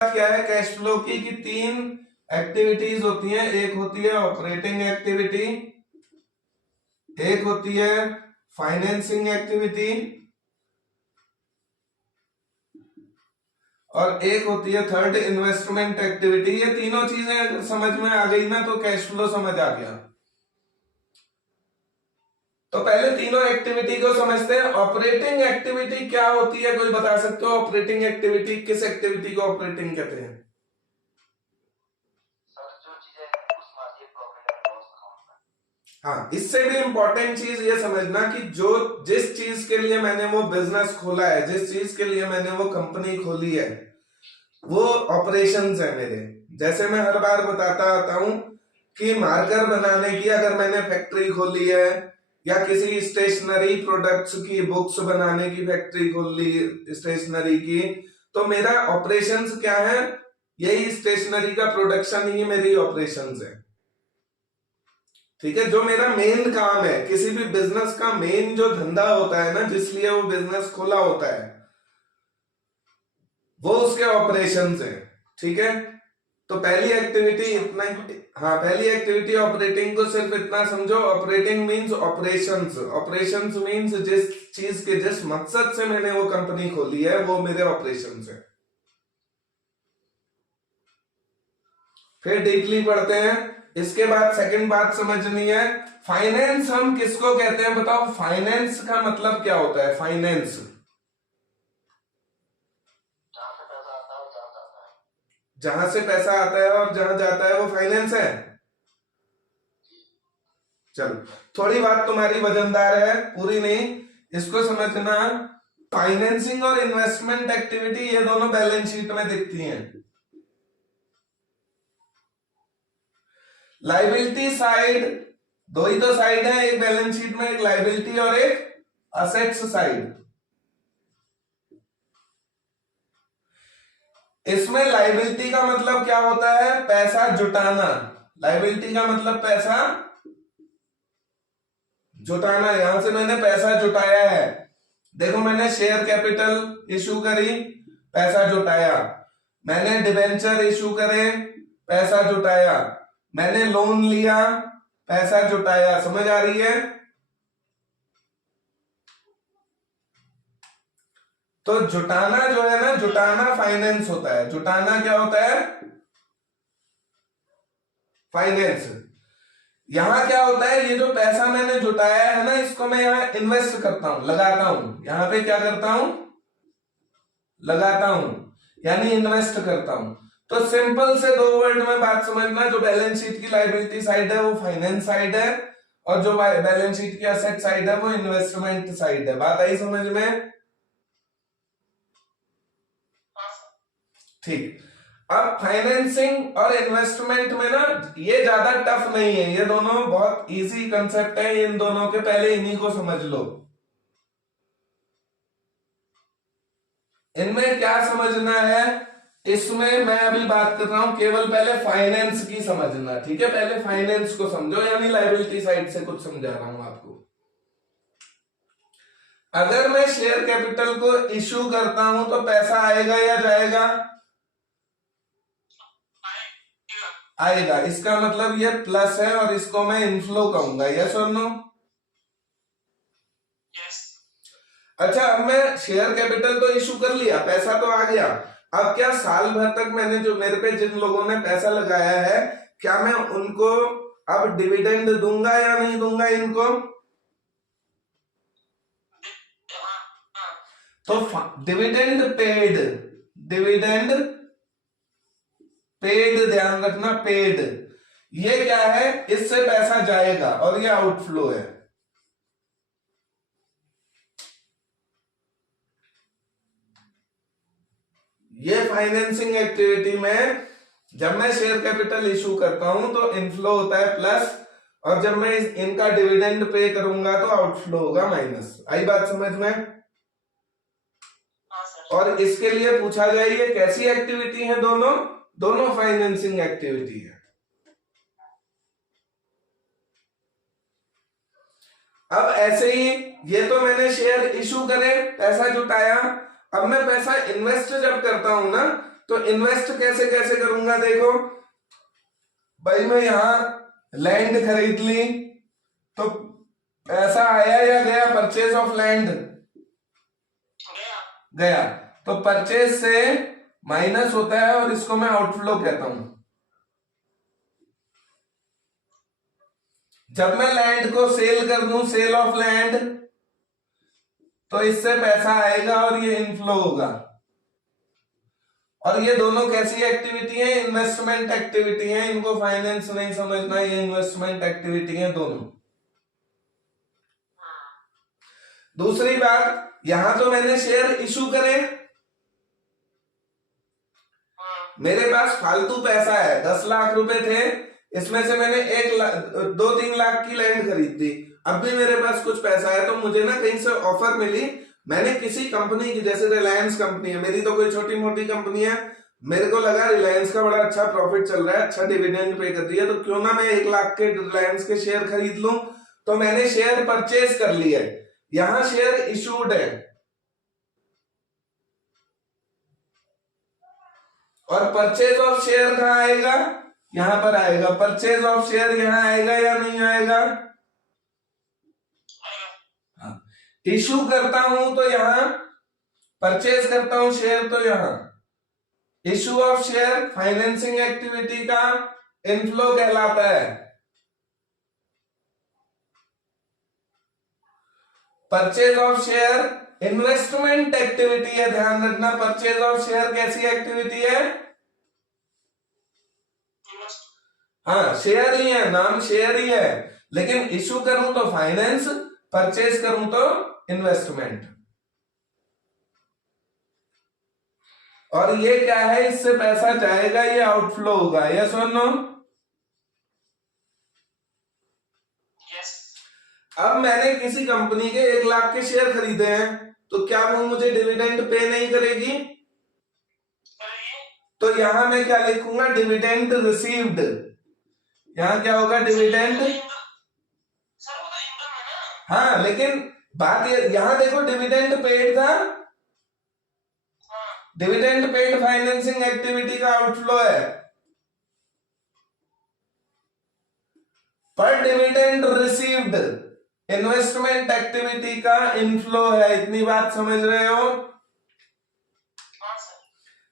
क्या है cash flow की कि तीन एक्टिविटीज होती हैं। एक होती है ऑपरेटिंग एक्टिविटी, एक होती है फाइनेंसिंग एक्टिविटी और एक होती है थर्ड इन्वेस्टमेंट एक्टिविटी। ये तीनों चीजें अगर समझ में आ गई ना तो कैश फ्लो समझ आ गया। तो पहले तीनों एक्टिविटी को समझते हैं। ऑपरेटिंग एक्टिविटी क्या होती है, कोई बता सकते हो? ऑपरेटिंग एक्टिविटी किस एक्टिविटी को ऑपरेटिंग कहते हैं? हाँ, इससे भी इंपॉर्टेंट चीज ये समझना कि जो जिस चीज के लिए मैंने वो बिजनेस खोला है, जिस चीज के लिए मैंने वो कंपनी खोली है, वो ऑपरेशंस है मेरे। जैसे मैं हर बार बताता आता हूं कि मार्कर बनाने की अगर मैंने फैक्ट्री खोली है या किसी स्टेशनरी प्रोडक्ट्स की बुक्स बनाने की फैक्ट्री खोल ली स्टेशनरी की, तो मेरा ऑपरेशंस क्या है? यही स्टेशनरी का प्रोडक्शन ही मेरी ऑपरेशंस है। ठीक है, जो मेरा मेन काम है, किसी भी बिजनेस का मेन जो धंधा होता है ना, जिसलिए वो बिजनेस खोला होता है, वो उसके ऑपरेशंस है। ठीक है, तो पहली एक्टिविटी इतना ही। हाँ, पहली एक्टिविटी ऑपरेटिंग को सिर्फ इतना समझो, operating means operations. Operations means जिस चीज के जिस मकसद से मैंने वो कंपनी खोली है वो मेरे ऑपरेशंस है। फिर डीपली पढ़ते हैं। इसके बाद सेकंड बात समझनी है, फाइनेंस हम किसको कहते हैं? बताओ, फाइनेंस का मतलब क्या होता है? फाइनेंस जहां से पैसा आता है और जहां जाता है वो फाइनेंस है। चलो, थोड़ी बात तुम्हारी वजनदार है, पूरी नहीं, इसको समझना। फाइनेंसिंग और इन्वेस्टमेंट एक्टिविटी ये दोनों बैलेंस शीट में दिखती हैं। लाइबिलिटी साइड, दो ही तो साइड है एक बैलेंस शीट में, एक लाइबिलिटी और एक असेट्स साइड। इसमें लाइबिलिटी का मतलब क्या होता है? पैसा जुटाना। लाइबिलिटी का मतलब पैसा जुटाना। यहां से मैंने पैसा जुटाया है, देखो मैंने शेयर कैपिटल इशू करी, पैसा जुटाया। मैंने डिबेंचर इशू करे, पैसा जुटाया। मैंने लोन लिया, पैसा जुटाया। समझ आ रही है? तो जुटाना जो है ना, जुटाना फाइनेंस होता है। जुटाना क्या होता है? फाइनेंस। यहां क्या होता है, ये जो पैसा मैंने जुटाया है ना, इसको मैं यहां इन्वेस्ट करता हूं, लगाता हूं। यहां पे क्या करता हूं? लगाता हूं, यानी इन्वेस्ट करता हूं। तो सिंपल से दो वर्ड में बात समझना, जो बैलेंस शीट की लाइबिलिटी साइड है वो फाइनेंस साइड है, और जो बैलेंस शीट की असेट साइड है वो इन्वेस्टमेंट साइड है। बात आई समझ में? ठीक। अब फाइनेंसिंग और इन्वेस्टमेंट में ना ये ज्यादा टफ नहीं है, ये दोनों बहुत इजी कंसेप्ट है। इन दोनों के पहले इन्हीं को समझ लो। इनमें क्या समझना है, इसमें मैं अभी बात कर रहा हूं केवल पहले फाइनेंस की समझना। ठीक है, पहले फाइनेंस को समझो, यानी लाइबिलिटी साइड से कुछ समझा रहा हूं आपको। अगर मैं शेयर कैपिटल को इश्यू करता हूं तो पैसा आएगा या जाएगा? आएगा। इसका मतलब ये प्लस है और इसको मैं इनफ्लो कहूंगा। यस और नो? अच्छा, अब मैं शेयर कैपिटल तो इशू कर लिया, पैसा तो आ गया। अब क्या साल भर तक मैंने जो मेरे पे जिन लोगों ने पैसा लगाया है, क्या मैं उनको अब डिविडेंड दूंगा या नहीं दूंगा इनको? तो डिविडेंड पेड, डिविडेंड पेड, ध्यान रखना, पेड। ये क्या है? इससे पैसा जाएगा और ये आउटफ्लो है। ये फाइनेंसिंग एक्टिविटी में जब मैं शेयर कैपिटल इशू करता हूं तो इनफ्लो होता है प्लस, और जब मैं इनका डिविडेंड पे करूंगा तो आउटफ्लो होगा माइनस। आई बात समझ में? और इसके लिए पूछा जाए ये कैसी एक्टिविटी है? दोनों दोनों फाइनेंसिंग एक्टिविटी है। अब ऐसे ही ये तो मैंने शेयर इशू करे, पैसा जुटाया। अब मैं पैसा इन्वेस्ट जब करता हूं ना, तो इन्वेस्ट कैसे कैसे करूंगा, देखो भाई मैं यहां लैंड खरीद ली तो पैसा आया या गया, परचेज ऑफ लैंड गया, तो परचेज से माइनस होता है और इसको मैं आउटफ्लो कहता हूं। जब मैं लैंड को सेल कर दूं, सेल ऑफ लैंड, तो इससे पैसा आएगा और ये इनफ्लो होगा। और ये दोनों कैसी एक्टिविटी है, इन्वेस्टमेंट एक्टिविटी है, इनको फाइनेंस नहीं समझना, ये इन्वेस्टमेंट एक्टिविटी है दोनों। दूसरी बात, यहां तो मैंने शेयर इशू करे, मेरे पास फालतू पैसा है, 10 लाख रुपए थे, इसमें से मैंने 2-3 लाख की लैंड खरीद दी, अब भी मेरे पास कुछ पैसा है, तो मुझे ना कहीं से ऑफर मिली, मैंने किसी कंपनी की, जैसे रिलायंस कंपनी है, मेरी तो कोई छोटी मोटी कंपनी है, मेरे को लगा रिलायंस का बड़ा अच्छा प्रॉफिट चल रहा है, अच्छा डिविडेंड पे कर दिया, तो क्यों ना मैं 1 लाख के रिलायंस के शेयर खरीद लूं, तो मैंने शेयर परचेज कर लिया है, यहां शेयर इशूड है, और परचेज ऑफ शेयर कहां आएगा, यहां पर आएगा, परचेज ऑफ शेयर यहां आएगा या नहीं आएगा, इशू करता हूं तो यहां, परचेज करता हूं शेयर तो यहां, issue of share financing activity का इनफ्लो कहलाता है। Purchase of share investment activity है, ध्यान रखना, परचेज ऑफ शेयर कैसी एक्टिविटी है, हाँ शेयर ही है, नाम शेयर ही है, लेकिन इशू करूं तो फाइनेंस, परचेज करूं तो इन्वेस्टमेंट। और ये क्या है, इससे पैसा जाएगा, ये आउटफ्लो होगा, यस और नो। अब मैंने किसी कंपनी के 1 लाख के शेयर खरीदे हैं, तो क्या वो मुझे डिविडेंड पे नहीं करेगी, तो यहां मैं क्या लिखूंगा, डिविडेंड रिसीव्ड, यहां क्या होगा, डिविडेंड, हाँ लेकिन बात ये, यहां देखो डिविडेंड पेड था, डिविडेंड पेड फाइनेंसिंग एक्टिविटी का आउटफ्लो है, पर डिविडेंड रिसीव्ड इन्वेस्टमेंट एक्टिविटी का इनफ्लो है, इतनी बात समझ रहे हो।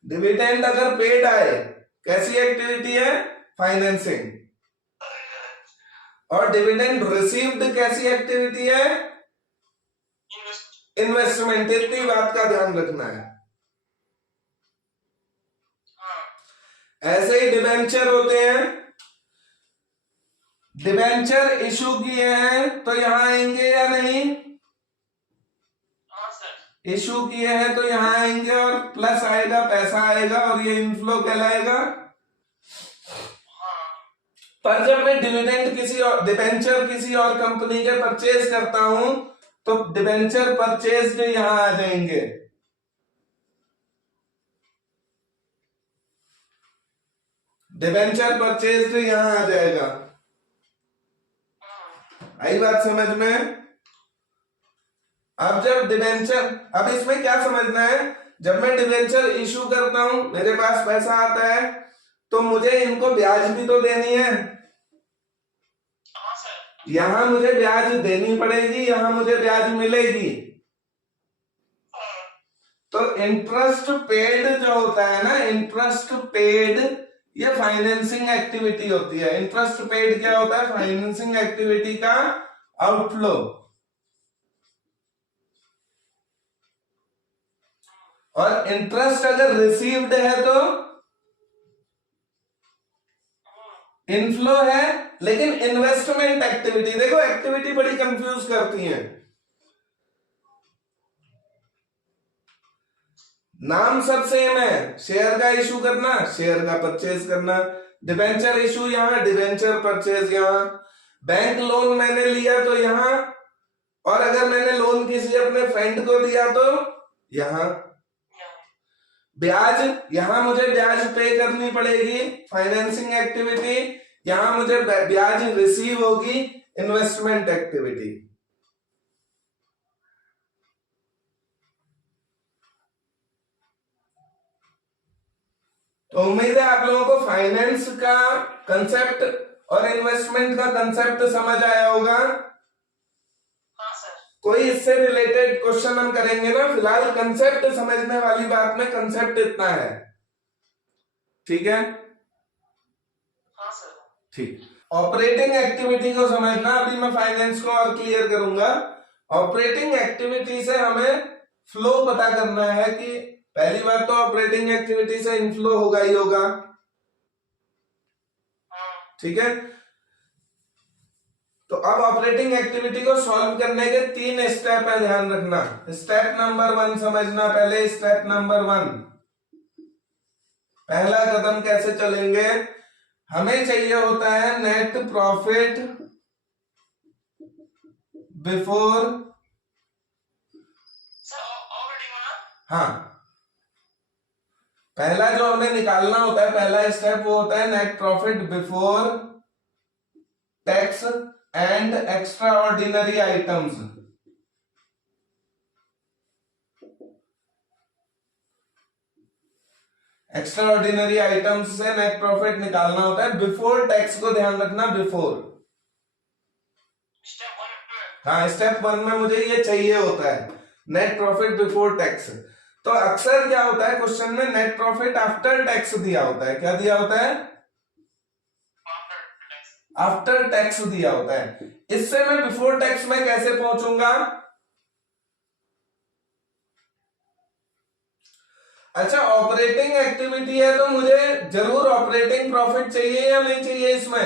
डिविडेंड अगर पेड आए, कैसी एक्टिविटी है, फाइनेंसिंग, और डिविडेंड रिसीव्ड कैसी एक्टिविटी है, इन्वेस्टमेंट, इतनी बात का ध्यान रखना है। ऐसे ही डिबेंचर होते हैं, डिबेंचर इशू किए हैं तो यहां आएंगे या नहीं, इशू किए हैं तो यहां आएंगे, और प्लस आएगा, पैसा आएगा, और ये इनफ्लो कहलाएगा। पर जब मैं डिविडेंड किसी और, डिबेंचर किसी और कंपनी के परचेज करता हूं, तो डिबेंचर परचेज यहां आ जाएंगे, डिबेंचर परचेज यहां आ जाएगा, आई बात समझ में। अब जब डिबेंचर, अब इसमें क्या समझना है, जब मैं डिबेंचर इशू करता हूं, मेरे पास पैसा आता है, तो मुझे इनको ब्याज भी तो देनी है, यहां मुझे ब्याज देनी पड़ेगी, यहां मुझे ब्याज मिलेगी, तो इंटरेस्ट पेड जो होता है ना, इंटरेस्ट पेड, ये फाइनेंसिंग एक्टिविटी होती है। इंटरेस्ट पेड क्या होता है, फाइनेंसिंग एक्टिविटी का आउटफ्लो। और इंटरेस्ट अगर रिसीव्ड है तो इनफ्लो है, लेकिन इन्वेस्टमेंट एक्टिविटी, देखो एक्टिविटी बड़ी कंफ्यूज करती है, नाम सब सेम है, शेयर का इशू करना, शेयर का परचेज करना, डिबेंचर इशू यहां, डिबेंचर परचेज यहां, बैंक लोन मैंने लिया तो यहां, और अगर मैंने लोन किसी अपने फ्रेंड को दिया तो यहां, ब्याज यहां मुझे ब्याज पे करनी पड़ेगी, फाइनेंसिंग एक्टिविटी, यहां मुझे ब्याज रिसीव होगी, इन्वेस्टमेंट एक्टिविटी। तो उम्मीद है आप लोगों को फाइनेंस का कंसेप्ट और इन्वेस्टमेंट का कंसेप्ट समझ आया होगा। हाँ सर। कोई इससे रिलेटेड क्वेश्चन हम करेंगे ना, फिलहाल कंसेप्ट समझने वाली बात में कंसेप्ट इतना है, ठीक है? हाँ सर। ठीक। ऑपरेटिंग एक्टिविटी को समझना, अभी मैं फाइनेंस को और क्लियर करूंगा। ऑपरेटिंग एक्टिविटी से हमें फ्लो पता करना है कि पहली बात तो ऑपरेटिंग एक्टिविटी से इनफ्लो होगा ही होगा, ठीक है? तो अब ऑपरेटिंग एक्टिविटी को सॉल्व करने के 3 स्टेप है, ध्यान रखना। स्टेप नंबर 1 समझना पहले। स्टेप नंबर 1, पहला कदम कैसे चलेंगे, हमें चाहिए होता है नेट प्रॉफिट बिफोर। हाँ, पहला जो हमें निकालना होता है, पहला स्टेप वो होता है net profit before tax and extra ordinary items. Extra ordinary items से नेट प्रॉफिट निकालना होता है बिफोर टैक्स को, ध्यान रखना बिफोर। हाँ, स्टेप 1 में मुझे ये चाहिए होता है नेट प्रॉफिट बिफोर टैक्स। तो अक्सर क्या होता है क्वेश्चन में, नेट प्रॉफिट आफ्टर टैक्स दिया होता है। क्या दिया होता है? आफ्टर टैक्स दिया होता है। इससे मैं बिफोर टैक्स में कैसे पहुंचूंगा? अच्छा, ऑपरेटिंग एक्टिविटी है तो मुझे जरूर ऑपरेटिंग प्रॉफिट चाहिए या नहीं चाहिए इसमें?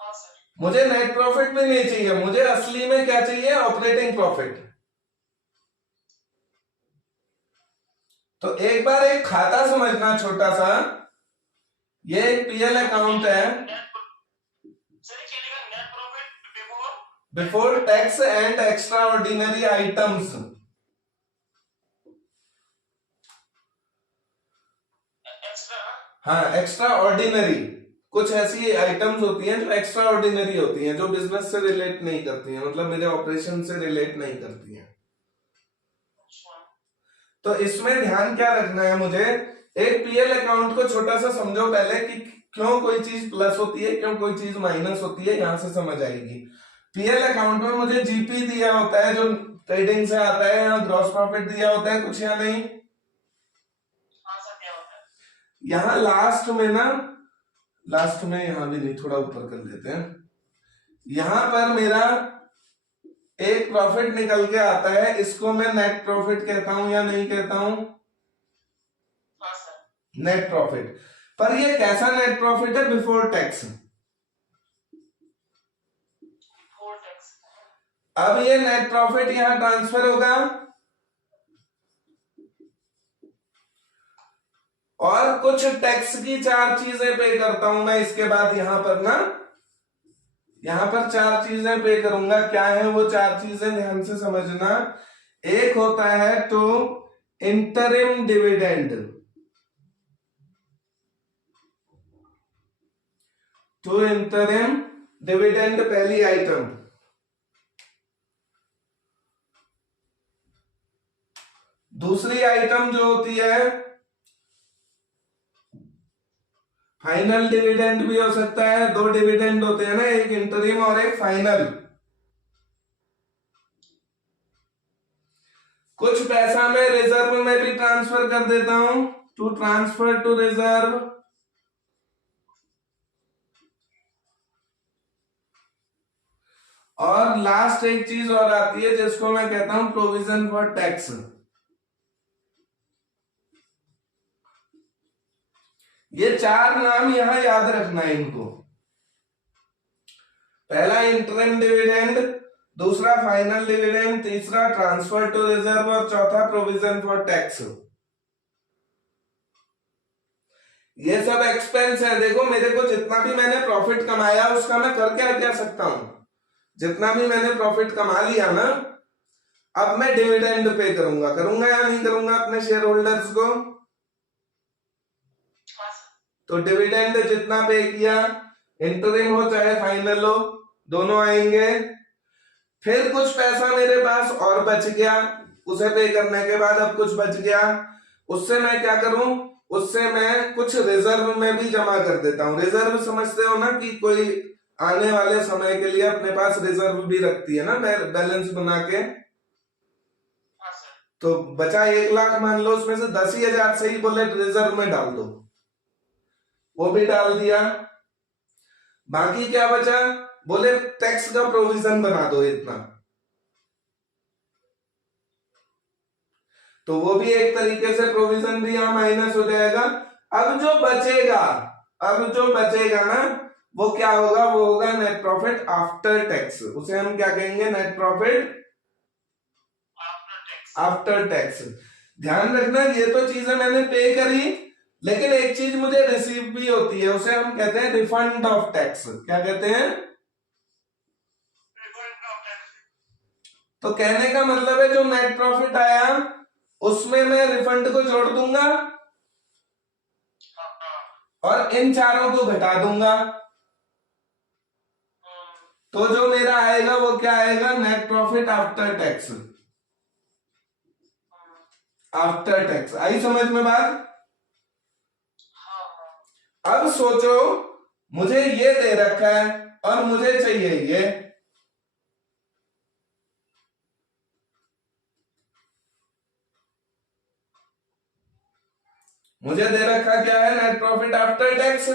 हाँ सर। मुझे नेट प्रॉफिट भी नहीं चाहिए, मुझे असली में क्या चाहिए? Operating profit. तो एक बार एक खाता समझना छोटा सा, ये एक पीएल अकाउंट है। Before tax and extra ordinary items. हाँ, एक्स्ट्रा ऑर्डिनरी, कुछ ऐसी आइटम्स होती हैं जो एक्स्ट्रा ऑर्डिनरी होती हैं, जो बिजनेस से रिलेट नहीं करती हैं, मतलब मेरे ऑपरेशन से रिलेट नहीं करती हैं। तो इसमें ध्यान क्या रखना है मुझे, एक पीएल अकाउंट को छोटा सा समझो पहले कि क्यों कोई चीज प्लस होती है, क्यों कोई चीज माइनस होती है, यहां से समझ आएगी। पीएल अकाउंट में मुझे जीपी दिया होता है जो ट्रेडिंग से आता है, यहाँ ग्रॉस प्रॉफिट दिया होता है कुछ या नहीं? यहाँ लास्ट में ना, लास्ट में यहां भी नहीं, थोड़ा ऊपर कर लेते हैं। यहां पर मेरा एक प्रॉफिट निकल के आता है, इसको मैं नेट प्रॉफिट कहता हूं या नहीं कहता हूं? Net profit. पर ये कैसा नेट प्रॉफिट है? Before tax. अब ये नेट प्रॉफिट यहां ट्रांसफर होगा और कुछ टैक्स की 4 चीजें पे करता हूं मैं इसके बाद। यहां पर ना, यहां पर 4 चीजें पे करूंगा। क्या है वो 4 चीजें, ध्यान से समझना। एक होता है तो इंटरिम डिविडेंड, तो इंटरिम डिविडेंड पहली आइटम। दूसरी आइटम जो होती है फाइनल डिविडेंड भी हो सकता है। 2 डिविडेंड होते हैं ना, एक इंटरिम और एक फाइनल। कुछ पैसा मैं रिजर्व में भी ट्रांसफर कर देता हूं, टू ट्रांसफर टू रिजर्व। और लास्ट एक चीज और आती है जिसको मैं कहता हूं प्रोविजन फॉर टैक्स। ये 4 नाम यहां याद रखना है इनको। पहला इंटरिम डिविडेंड, दूसरा फाइनल डिविडेंड, तीसरा ट्रांसफर टू रिजर्व और चौथा प्रोविजन फॉर टैक्स। ये सब एक्सपेंस है। देखो मेरे को जितना भी मैंने प्रॉफिट कमाया उसका मैं कर क्या सकता हूं, जितना भी मैंने प्रॉफिट कमा लिया ना, अब मैं डिविडेंड पे करूंगा या नहीं करूंगा अपने शेयर होल्डर्स को? तो डिविडेंड जितना पे किया, इंटरिम हो चाहे फाइनल हो, दोनों आएंगे। फिर कुछ पैसा मेरे पास और बच गया, उसे पे करने के बाद अब कुछ बच गया, उससे मैं क्या करूं, उससे मैं कुछ रिजर्व में भी जमा कर देता हूं। रिजर्व समझते हो ना, कि कोई आने वाले समय के लिए अपने पास रिजर्व भी रखती है ना, बैलेंस बना के। हाँ सर। तो बचा 1 लाख मान लो, उसमें से 10,000 से ही बोले रिजर्व में डाल दो, वो भी डाल दिया। बाकी क्या बचा, बोले टैक्स का प्रोविजन बना दो इतना, तो वो भी एक तरीके से प्रोविजन भी यहां माइनस हो जाएगा। अब जो बचेगा, अब जो बचेगा ना, वो क्या होगा, वो होगा नेट प्रॉफिट आफ्टर टैक्स। उसे हम क्या कहेंगे, net profit after tax. After tax. ध्यान रखना, ये तो चीजें मैंने पे करी, लेकिन एक चीज मुझे रिसीव भी होती है, उसे हम कहते हैं रिफंड ऑफ टैक्स। क्या कहते हैं, रिफंड ऑफ टैक्स। तो कहने का मतलब है जो नेट प्रॉफिट आया उसमें मैं रिफंड को जोड़ दूंगा हाँ हाँ। और इन चारों को घटा दूंगा, तो जो मेरा आएगा वो क्या आएगा, net profit after tax. After tax I समझ में बात। हाँ हाँ। अब सोचो, मुझे ये दे रखा है और मुझे चाहिए ये, मुझे दे रखा क्या है, नेट प्रॉफिट आफ्टर टैक्स,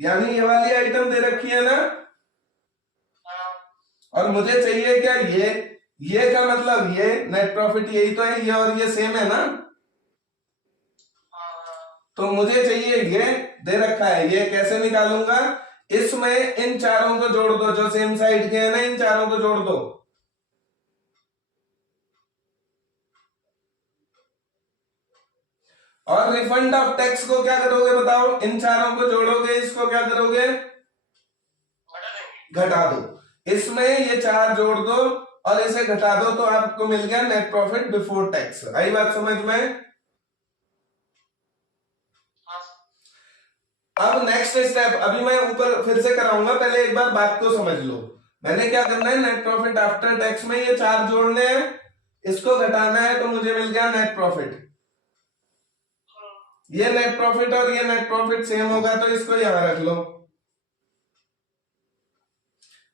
यानी ये वाली आइटम दे रखी है ना, हाँ और मुझे चाहिए क्या, ये का मतलब ये नेट प्रॉफिट यही तो है, ये और ये सेम है ना, हाँ। तो मुझे चाहिए ये दे रखा है, ये कैसे निकालूंगा, इसमें इन चारों को जोड़ दो, जो सेम साइड के हैं ना, इन चारों को जोड़ दो। और रिफंड ऑफ टैक्स को क्या करोगे बताओ, इन चारों को जोड़ोगे, इसको क्या करोगे, घटा देंगे। घटा दो। इसमें ये 4 जोड़ दो और इसे घटा दो, तो आपको मिल गया नेट प्रॉफिट बिफोर टैक्स। आई बात समझ में। हाँ अब नेक्स्ट स्टेप, अभी मैं ऊपर फिर से कराऊंगा, पहले एक बार बात को समझ लो। मैंने क्या करना है, नेट प्रॉफिट आफ्टर टैक्स में ये 4 जोड़ने हैं, इसको घटाना है, तो मुझे मिल गया नेट प्रॉफिट। ये नेट प्रॉफिट और ये नेट प्रॉफिट सेम होगा, तो इसको यहां रख लो।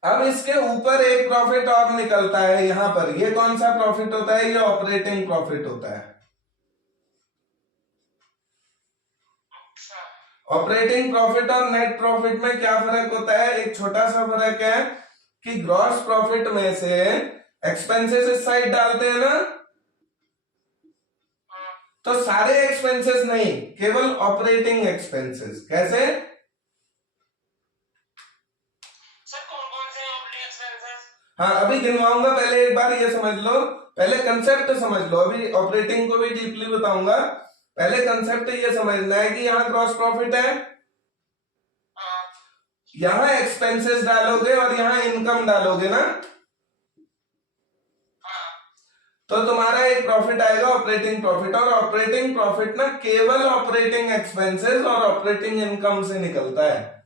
अब इसके ऊपर एक प्रॉफिट और निकलता है यहां पर, ये कौन सा प्रॉफिट होता है, ये ऑपरेटिंग प्रॉफिट होता है। ऑपरेटिंग प्रॉफिट और नेट प्रॉफिट में क्या फर्क होता है, एक छोटा सा फर्क है कि ग्रॉस प्रॉफिट में से एक्सपेंसेस इस साइड डालते हैं ना, तो सारे एक्सपेंसेस नहीं, केवल ऑपरेटिंग एक्सपेंसेस। कैसे, सर कौन कौन से ऑपरेटिंग एक्सपेंसेस? हाँ अभी गिनवाऊंगा, पहले एक बार ये समझ लो, पहले कंसेप्ट समझ लो, अभी ऑपरेटिंग को भी डीपली बताऊंगा। पहले कंसेप्ट ये समझना है कि यहाँ ग्रॉस प्रॉफिट है, यहां एक्सपेंसेस डालोगे और यहां इनकम डालोगे ना, तो तुम्हारा एक प्रॉफिट आएगा ऑपरेटिंग प्रॉफिट। और ऑपरेटिंग प्रॉफिट ना केवल ऑपरेटिंग एक्सपेंसेस और ऑपरेटिंग इनकम से निकलता है।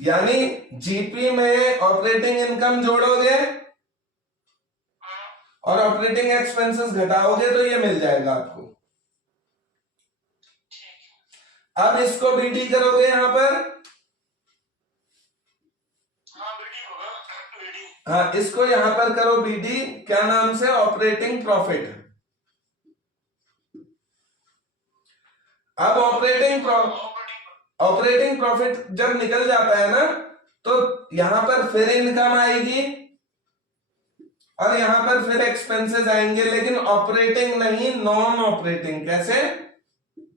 यानी जीपी में ऑपरेटिंग इनकम जोड़ोगे और ऑपरेटिंग एक्सपेंसेस घटाओगे, तो ये मिल जाएगा आपको। अब इसको बीडी करोगे यहां पर, हाँ बीडी होगा, बीडी। हाँ इसको यहां पर करो बीडी, क्या नाम से, ऑपरेटिंग प्रॉफिट। अब ऑपरेटिंग प्रॉफिट जब निकल जाता है ना, तो यहां पर फिर इनकम आएगी और यहां पर फिर एक्सपेंसेस आएंगे, लेकिन ऑपरेटिंग नहीं, नॉन ऑपरेटिंग। कैसे,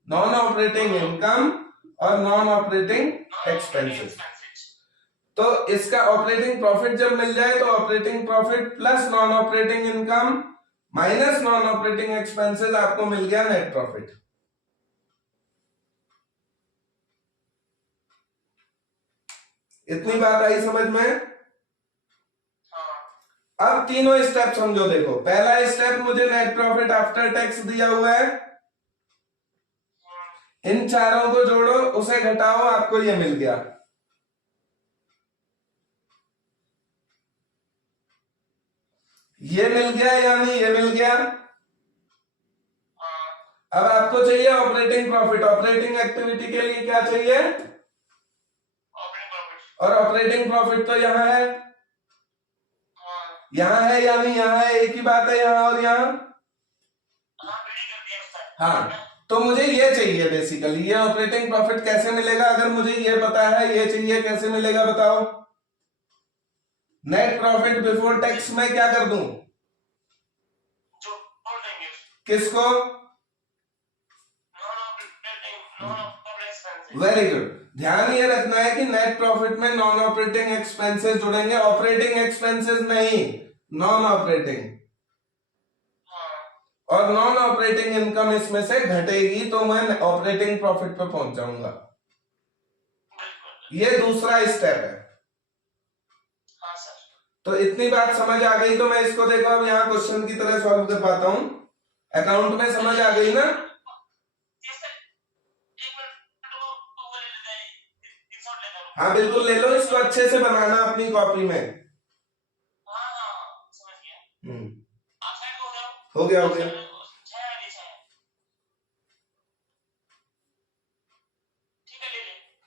नॉन ऑपरेटिंग इनकम और नॉन ऑपरेटिंग एक्सपेंसेस। तो इसका ऑपरेटिंग प्रॉफिट जब मिल जाए, तो operating profit plus non operating income minus non operating expenses, आपको मिल गया नेट प्रॉफिट। इतनी बात आई समझ में। अब तीनों स्टेप समझो, देखो पहला स्टेप, मुझे नेट प्रॉफिट आफ्टर टैक्स दिया हुआ है, इन चारों को जोड़ो, उसे घटाओ, आपको ये मिल गया। ये मिल गया या नहीं, ये मिल गया। अब आपको चाहिए ऑपरेटिंग प्रॉफिट। ऑपरेटिंग एक्टिविटी के लिए क्या चाहिए? Operating profit. और ऑपरेटिंग प्रॉफिट तो यहाँ है, हाँ यहाँ है या नहीं? यहाँ है, एक ही बात है यहाँ और यहाँ। हाँ बिल्डिंग कर दिया उसका। हाँ, तो मुझे ये चाहिए बेसिकली, ये ऑपरेटिंग प्रॉफिट कैसे मिलेगा? अगर मुझे ये पता है, ये चाहिए, कैसे मिलेगा बताओ? नेट प्रॉफिट बिफोर टैक्स में क्या कर दूं? जो जोड़ देंगे किसको? Non operating expenses. Very good. ध्यान ये रखना है कि नेट प्रॉफिट में नॉन ऑपरेटिंग एक्सपेंसेस जुड़ेंगे, ऑपरेटिंग एक्सपेंसेस नहीं, नॉन ऑपरेटिंग। और नॉन ऑपरेटिंग इनकम इसमें से घटेगी तो मैं ऑपरेटिंग प्रॉफिट पे पहुंच जाऊंगा। ये दूसरा स्टेप है। हाँ सर। तो इतनी बात समझ आ गई तो मैं इसको देखो अब यहाँ क्वेश्चन की तरह सॉल्व कर पाता हूं। अकाउंट में समझ आ गई ना? हाँ बिल्कुल ले लो, इसको अच्छे से बनाना अपनी कॉपी में। समझ गया। आप साइड हो जाओ। हो गया, हो गया।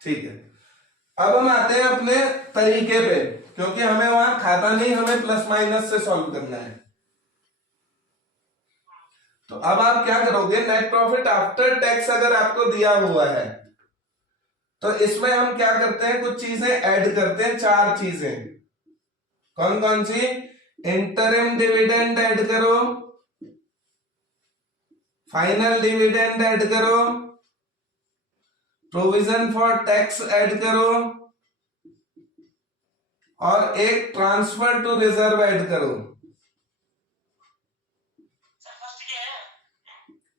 ठीक है, अब हम आते हैं अपने तरीके पे, क्योंकि हमें वहां खाता नहीं, हमें प्लस माइनस से सॉल्व करना है। तो अब आप क्या करोगे? नेट प्रॉफिट आफ्टर टैक्स अगर आपको दिया हुआ है तो इसमें हम क्या करते हैं? कुछ चीजें ऐड करते हैं, 4 चीजें। कौन कौन सी? इंटरिम डिविडेंड ऐड करो, फाइनल डिविडेंड ऐड करो, प्रोविजन फॉर टैक्स ऐड करो, और एक ट्रांसफर टू रिजर्व ऐड करो।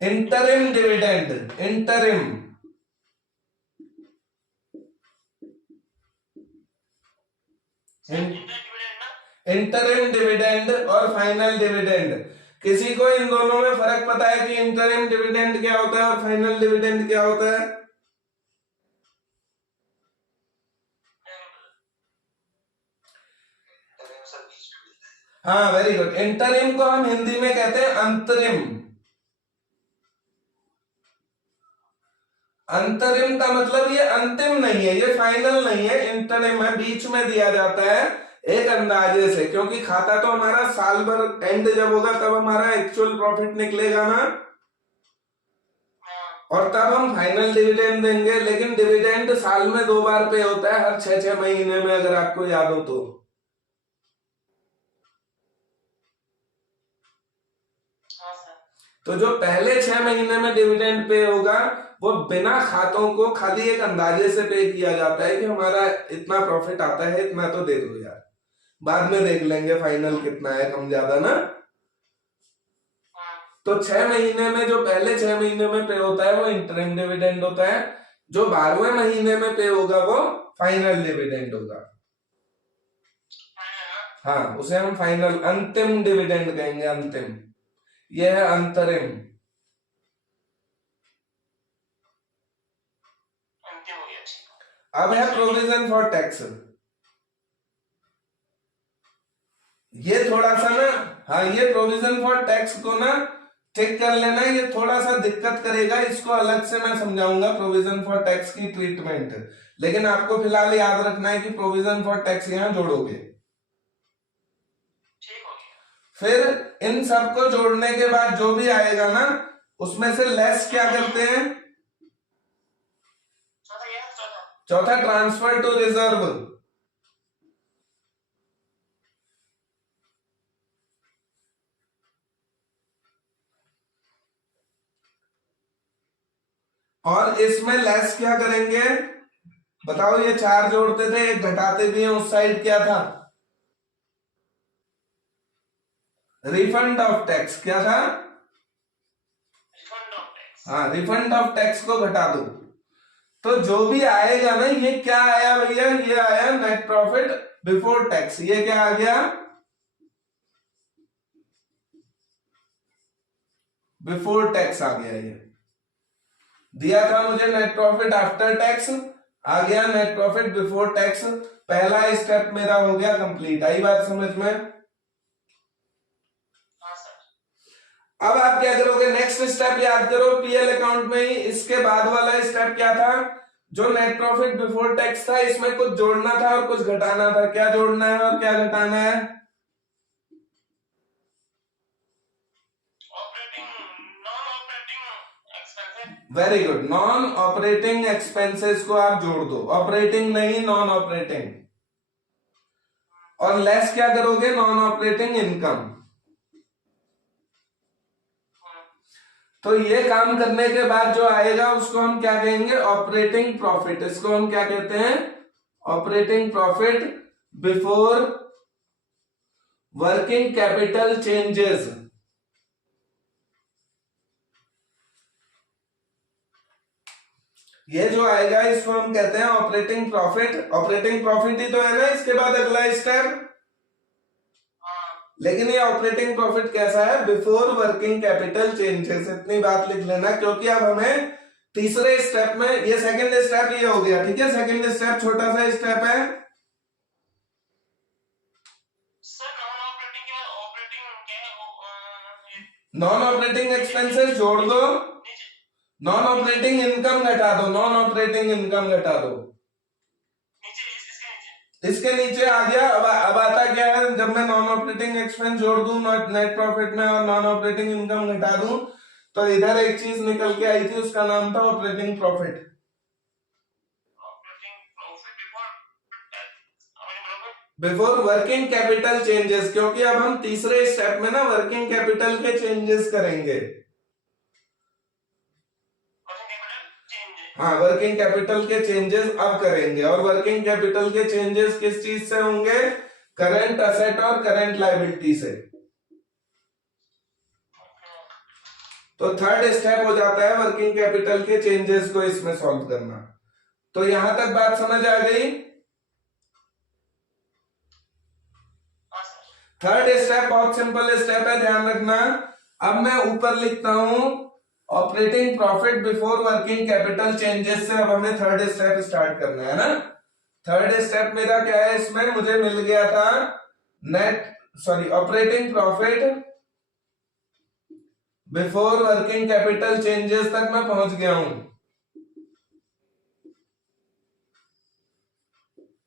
Interim dividend, interim interim dividend और फाइनल डिविडेंड। किसी को इन दोनों में फर्क पता है कि इंटरिम डिविडेंड क्या होता है और फाइनल डिविडेंड क्या होता है? हाँ वेरी गुड। इंटरिम को हम हिंदी में कहते हैं अंतरिम। अंतरिम का मतलब ये अंतिम नहीं है, ये फाइनल नहीं है, इंटरिम है, बीच में दिया जाता है एक अंदाजे से, क्योंकि खाता तो हमारा साल भर एंड जब होगा तब हमारा एक्चुअल प्रॉफिट निकलेगा ना, और तब हम फाइनल डिविडेंड देंगे। लेकिन डिविडेंड साल में 2 बार पे होता है, हर 6-6 महीने में, अगर आपको याद हो तो। तो जो पहले 6 महीने में डिविडेंड पे होगा वो बिना खातों को खाली एक अंदाजे से पे किया जाता है कि हमारा इतना प्रॉफिट आता है, इतना तो दे दो यार, बाद में देख लेंगे फाइनल कितना है, कम ज्यादा ना। तो 6 महीने में जो पहले 6 महीने में पे होता है वो इंटरिम डिविडेंड होता है, जो 12वें महीने में पे होगा वो फाइनल डिविडेंड होगा। हाँ, उसे हम फाइनल, अंतिम डिविडेंड कहेंगे, अंतिम। यह है अंतरिम। अब है प्रोविजन फॉर टैक्स। ये थोड़ा सा ना, हाँ, ये प्रोविजन फॉर टैक्स को ना चेक कर लेना, ये थोड़ा सा दिक्कत करेगा, इसको अलग से मैं समझाऊंगा प्रोविजन फॉर टैक्स की ट्रीटमेंट। लेकिन आपको फिलहाल याद रखना है कि प्रोविजन फॉर टैक्स यहां जोड़ोगे। फिर इन सबको जोड़ने के बाद जो भी आएगा ना उसमें से लेस क्या करते हैं? चौथा ट्रांसफर टू रिजर्व। और इसमें लेस क्या करेंगे बताओ? ये 4 जोड़ते थे, एक घटाते भी हैं, उस साइड क्या था? Refund of tax. क्या था? हाँ, रिफंड ऑफ टैक्स को घटा दो। तो जो भी आएगा ना, ये क्या आया भैया? ये आया नेट प्रॉफिट बिफोर टैक्स। ये क्या आ गया? बिफोर टैक्स आ गया। ये दिया था मुझे नेट प्रॉफिट आफ्टर टैक्स, आ गया नेट प्रॉफिट बिफोर टैक्स। पहला स्टेप मेरा हो गया कंप्लीट। आई बात समझ में? अब आप क्या करोगे, नेक्स्ट स्टेप याद करो पीएल अकाउंट में ही। इसके बाद वाला स्टेप क्या था, जो नेट प्रॉफिट बिफोर टैक्स था, इसमें कुछ जोड़ना था और कुछ घटाना था। क्या जोड़ना है और क्या घटाना है? Operating non operating expenses. Very good, non operating expenses को आप जोड़ दो, ऑपरेटिंग नहीं, नॉन ऑपरेटिंग। और लेस क्या करोगे, नॉन ऑपरेटिंग इनकम। तो ये काम करने के बाद जो आएगा उसको हम क्या कहेंगे, ऑपरेटिंग प्रॉफिट। इसको हम क्या कहते हैं, operating profit before working capital changes. ये जो आएगा इसको हम कहते हैं ऑपरेटिंग प्रॉफिट। ऑपरेटिंग प्रॉफिट ही तो है ना इसके बाद अगला स्टेप। लेकिन ये ऑपरेटिंग प्रॉफिट कैसा है, बिफोर वर्किंग कैपिटल चेंजेस। इतनी बात लिख लेना, क्योंकि अब हमें तीसरे स्टेप में, ये सेकंड स्टेप ये हो गया, ठीक है। सेकंड स्टेप छोटा सा स्टेप है। सर नॉन ऑपरेटिंग के बाद ऑपरेटिंग क्या है? नॉन ऑपरेटिंग एक्सपेंसेस जोड़ दो, नीचे नॉन ऑपरेटिंग इनकम घटा दो, नॉन ऑपरेटिंग इनकम घटा दो। नीचे इसके नीचे इसके नीचे आ गया। अब आता क्या है, जब मैं नॉन ऑपरेटिंग एक्सपेंस जोड़ दूं नेट प्रॉफिट में और नॉन ऑपरेटिंग इनकम घटा दूं, तो इधर एक चीज निकल के आई थी, उसका नाम था operating profit. Operating profit before tax. आपने बराबर बिफोर वर्किंग कैपिटल चेंजेस, क्योंकि अब हम तीसरे स्टेप में ना वर्किंग कैपिटल के चेंजेस करेंगे। Working capital change. हाँ, वर्किंग कैपिटल के चेंजेस अब करेंगे। और वर्किंग कैपिटल के चेंजेस किस चीज से होंगे, करंट असेट और करंट लायबिलिटी से। तो थर्ड स्टेप हो जाता है वर्किंग कैपिटल के चेंजेस को इसमें सॉल्व करना। तो यहां तक बात समझ आ गई। थर्ड स्टेप बहुत सिंपल स्टेप है, ध्यान रखना। अब मैं ऊपर लिखता हूं operating profit before working capital changes से। अब हमें थर्ड स्टेप स्टार्ट करना है ना। थर्ड स्टेप मेरा क्या है, इसमें मुझे मिल गया था operating profit before working capital changes तक मैं पहुंच गया हूं।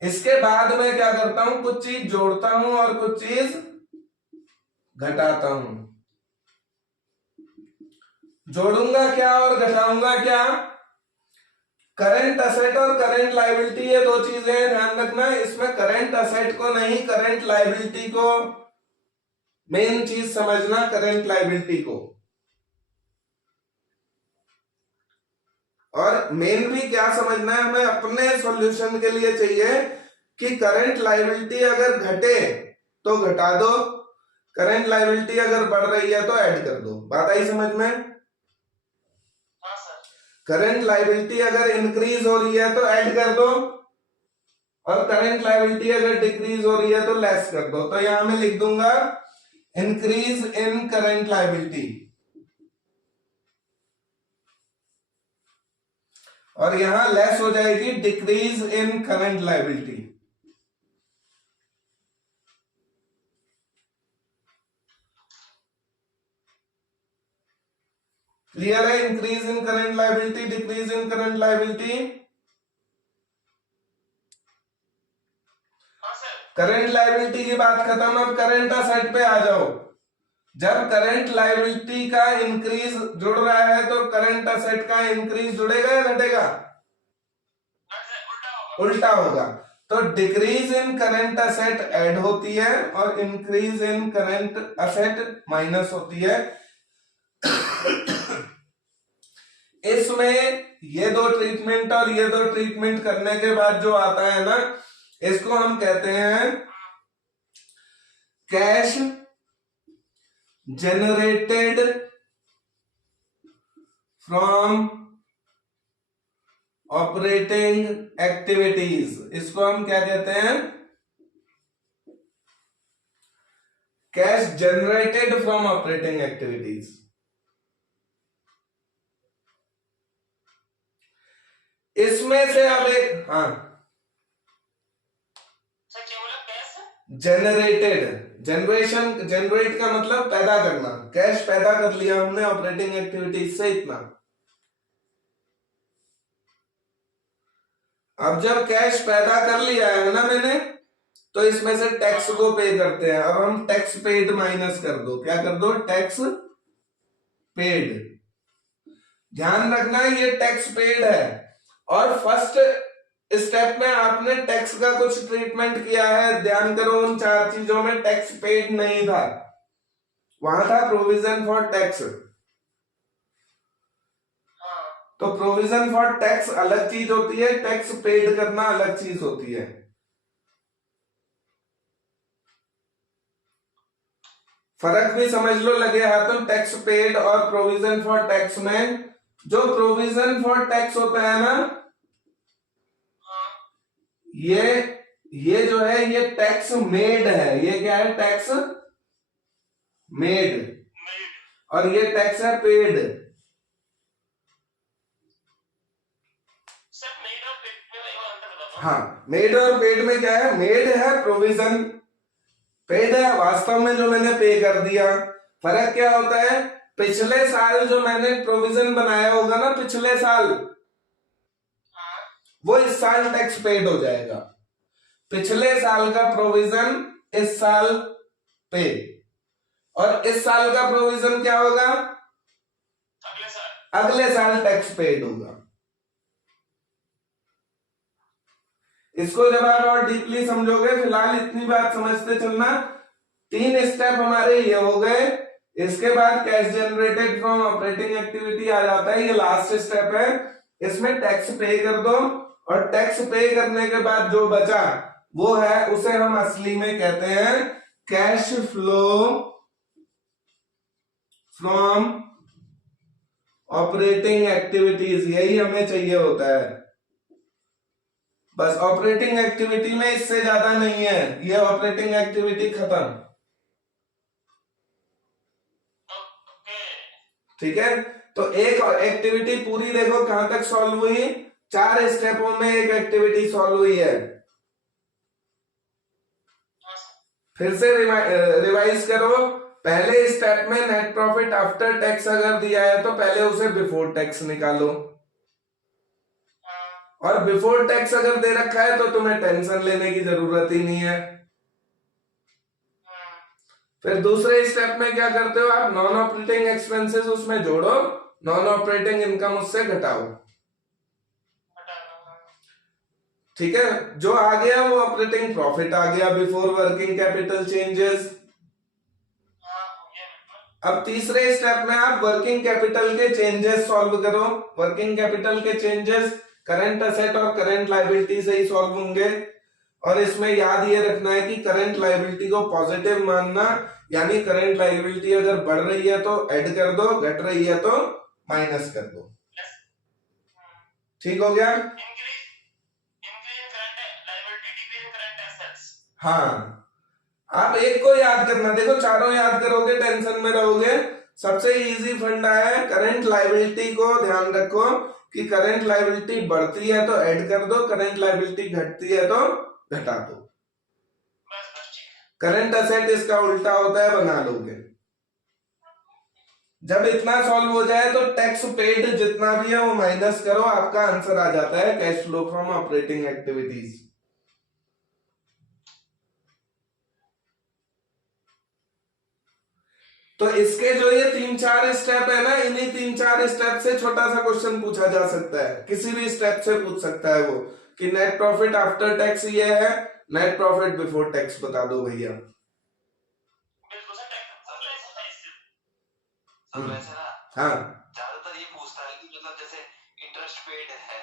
इसके बाद मैं क्या करता हूं, कुछ चीज जोड़ता हूं और कुछ चीज घटाता हूं। जोड़ूंगा क्या और घटाऊंगा क्या, करंट असेट और करंट लायबिलिटी, ये दो चीजें हैं, ध्यान रखना। इसमें करंट असेट को नहीं, करंट लायबिलिटी को मेन चीज समझना, करंट लायबिलिटी को। और मेन भी क्या समझना है हमें, अपने सॉल्यूशन के लिए चाहिए कि करंट लायबिलिटी अगर घटे तो घटा दो, करंट लायबिलिटी अगर बढ़ रही है तो ऐड कर दो। बात आई समझ में? हाँ सर। करंट लायबिलिटी अगर इंक्रीज हो रही है तो ऐड कर दो, और करंट लायबिलिटी अगर डिक्रीज हो रही है तो लेस कर दो। तो यहां मैं लिख दूंगा इंक्रीज इन करंट लायबिलिटी, और यहां लेस हो जाएगी decrease in current liability. Clear है? Increase in current liability, decrease in current liability. हाँ सर। करंट लायबिलिटी की बात खत्म, अब करंट असेट पे आ जाओ। जब करंट लायबिलिटी का इंक्रीज जुड़ रहा है तो करंट असेट का इंक्रीज जुड़ेगा या घटेगा? उल्टा होगा। तो decrease in current asset add होती है और increase in current asset minus होती है। इसमें ये दो ट्रीटमेंट और ये दो ट्रीटमेंट करने के बाद जो आता है ना, इसको हम कहते हैं cash generated from operating activities. इसको हम क्या कहते हैं, cash generated from operating activities. इसमें से अब एक, हाँ, सर क्या बोला, कैश जनरेटेड, जनरेट का मतलब पैदा करना, कैश पैदा कर लिया हमने ऑपरेटिंग एक्टिविटीज से इतना। अब जब कैश पैदा कर लिया है ना मैंने, तो इसमें से टैक्स को पे करते हैं। अब हम टैक्स पेड माइनस कर दो, क्या कर दो, टैक्स पेड। ध्यान रखना ये टैक्स पेड है, और फर्स्ट स्टेप में आपने टैक्स का कुछ ट्रीटमेंट किया है, ध्यान करो उन 4 चीजों में टैक्स पेड नहीं था, वहां था प्रोविजन फॉर टैक्स। तो प्रोविजन फॉर टैक्स अलग चीज होती है, टैक्स पेड करना अलग चीज होती है। फर्क भी समझ लो लगे हाथों, टैक्स पेड और प्रोविजन फॉर टैक्स में। जो प्रोविजन फॉर टैक्स होता है ना, ये जो है ये टैक्स मेड है। ये क्या है, टैक्स मेड, और ये टैक्स है पेड। सर मेड और पेड में एक अंतर बता दो। हाँ, मेड और पेड में क्या है, मेड है प्रोविजन, पेड है वास्तव में जो मैंने पे कर दिया। फर्क क्या होता है, पिछले साल जो मैंने प्रोविजन बनाया होगा ना पिछले साल, वो इस साल टैक्स पेड हो जाएगा। पिछले साल का प्रोविजन इस साल पे, और इस साल का प्रोविजन क्या होगा, अगले साल टैक्स पेड होगा। इसको जब आप और डीपली समझोगे, फिलहाल इतनी बात समझते चलना। 3 स्टेप हमारे ये हो गए। इसके बाद cash generated from operating activity आ जाता है, ये लास्ट स्टेप है। इसमें टैक्स पे कर दो, और टैक्स पे करने के बाद जो बचा वो है, उसे हम असली में कहते हैं cash flow from operating activities. यही हमें चाहिए होता है बस। ऑपरेटिंग एक्टिविटी में इससे ज्यादा नहीं है, ये ऑपरेटिंग एक्टिविटी खत्म। ठीक है, तो एक एक्टिविटी पूरी देखो कहां तक सॉल्व हुई, 4 स्टेपों में एक एक्टिविटी सॉल्व हुई है। फिर से रिवाइज करो। पहले स्टेप में नेट प्रॉफिट आफ्टर टैक्स अगर दिया है तो पहले उसे बिफोर टैक्स निकालो, और बिफोर टैक्स अगर दे रखा है तो तुम्हें टेंशन लेने की जरूरत ही नहीं है। फिर दूसरे स्टेप में क्या करते हो आप, नॉन ऑपरेटिंग एक्सपेंसेस उसमें जोड़ो, नॉन ऑपरेटिंग इनकम उससे घटाओ। ठीक है, जो आ गया वो ऑपरेटिंग प्रॉफिट आ गया बिफोर वर्किंग कैपिटल चेंजेस। अब तीसरे स्टेप में आप वर्किंग कैपिटल के चेंजेस सॉल्व करो। वर्किंग कैपिटल के चेंजेस करंट असेट और करंट लायबिलिटी से ही सॉल्व होंगे, और इसमें याद ये रखना है कि करंट लायबिलिटी को पॉजिटिव मानना, यानी करंट लायबिलिटी अगर बढ़ रही है तो ऐड कर दो, घट रही है तो माइनस कर दो। ठीक हो गया। हाँ, आप एक को याद करना, देखो चारों याद करोगे टेंशन में रहोगे। सबसे इजी फंडा है, करंट लायबिलिटी को ध्यान रखो कि करंट लायबिलिटी बढ़ती है तो ऐड कर दो, करंट लायबिलिटी घटती है तो घटा दो। करंट असेट इसका उल्टा होता है, बना लोगे। जब इतना सॉल्व हो जाए तो टैक्स पेड जितना भी है वो माइनस करो, आपका आंसर आ जाता है cash flow from operating activities. तो इसके जो ये 3-4 स्टेप है ना, इन्हीं 3-4 स्टेप से छोटा सा क्वेश्चन पूछा जा सकता है, किसी भी स्टेप से पूछ सकता है वो, कि नेट प्रॉफिट आफ्टर टैक्स ये है, नेट प्रॉफिट बिफोर टैक्स बता दो भैया। हाँ, ज्यादातर ये पूछता है कि मतलब जैसे इंटरेस्ट पेड है,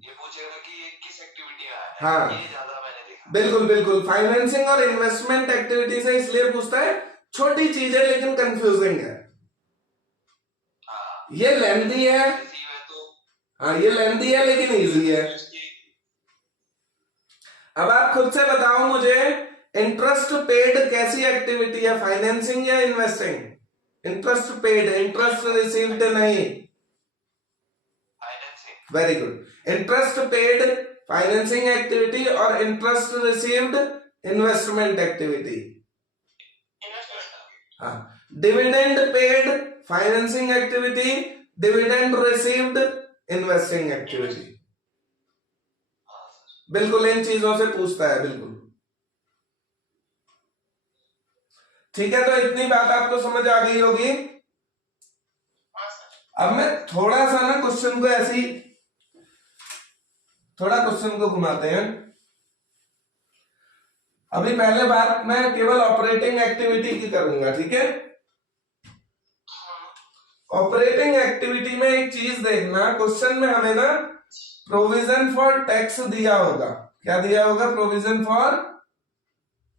ये पूछेगा कि ये किस एक्टिविटी में है। हाँ, ये ज्यादा मैंने देखा। बिल्कुल बिल्कुल, फाइनेंसिंग और इन्वेस्टमेंट एक्टिविटी से इसलिए पूछता है, छोटी चीज है लेकिन कंफ्यूजिंग है। ये लेंथी है, हाँ ये लेंथी है लेकिन इजी है। अब आप खुद से बताओ मुझे, इंटरेस्ट पेड कैसी एक्टिविटी है, फाइनेंसिंग या investing? Interest paid, interest received नहीं। Very good. Interest paid financing activity और इंटरेस्ट रिसीव्ड इन्वेस्टमेंट एक्टिविटी। हाँ, dividend paid financing activity, dividend received investing activity. हाँ सर। बिल्कुल इन चीजों से पूछता है, बिल्कुल। ठीक है, तो इतनी बात आपको समझ आ गई होगी। हाँ सर। अब मैं थोड़ा सा ना क्वेश्चन को ऐसी थोड़ा क्वेश्चन को घुमाते हैं। अभी पहले बात मैं केवल ऑपरेटिंग एक्टिविटी की करूंगा, ठीक है। ऑपरेटिंग एक्टिविटी में एक चीज देखना, क्वेश्चन में हमें ना प्रोविजन फॉर टैक्स दिया होगा। क्या दिया होगा? Provision for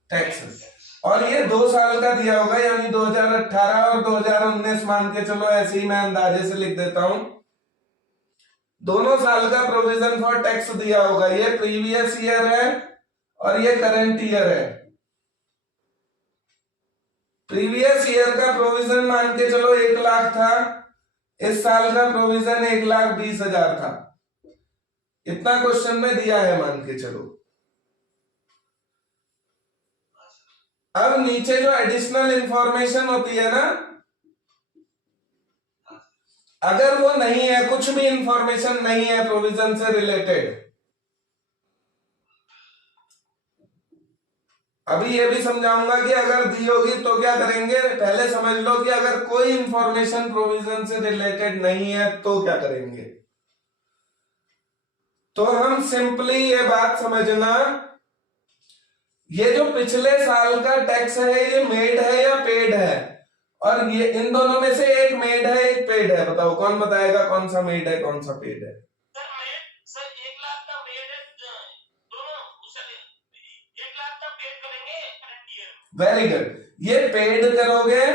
tax. और ये 2 साल का दिया होगा, यानी 2018 और 2019 मान के चलो, ऐसे ही मैं अंदाजे से लिख देता हूं। दोनों साल का प्रोविजन फॉर टैक्स दिया होगा। ये प्रीवियस ईयर है और ये करंट ईयर है। प्रीवियस ईयर का प्रोविजन मान के चलो 1 लाख था, इस साल का प्रोविजन 1,20,000 था। इतना क्वेश्चन में दिया है मान के चलो। अब नीचे जो एडिशनल इंफॉर्मेशन होती है ना, अगर वो नहीं है, कुछ भी इंफॉर्मेशन नहीं है प्रोविजन से रिलेटेड, अभी ये भी समझाऊंगा कि अगर दी होगी तो क्या करेंगे। पहले समझ लो कि अगर कोई इंफॉर्मेशन प्रोविजन से रिलेटेड नहीं है तो क्या करेंगे। तो हम सिंपली ये बात समझना, ये जो पिछले साल का टैक्स है ये मेड है या पेड है? और ये इन दोनों में से एक मेड है एक पेड है। बताओ कौन बताएगा कौन सा मेड है कौन सा पेड है? सर 1 लाख का पेड है, दोनों उसे 1 लाख का पेड करेंगे करंट ईयर। वेरी गुड, ये पेड करोगे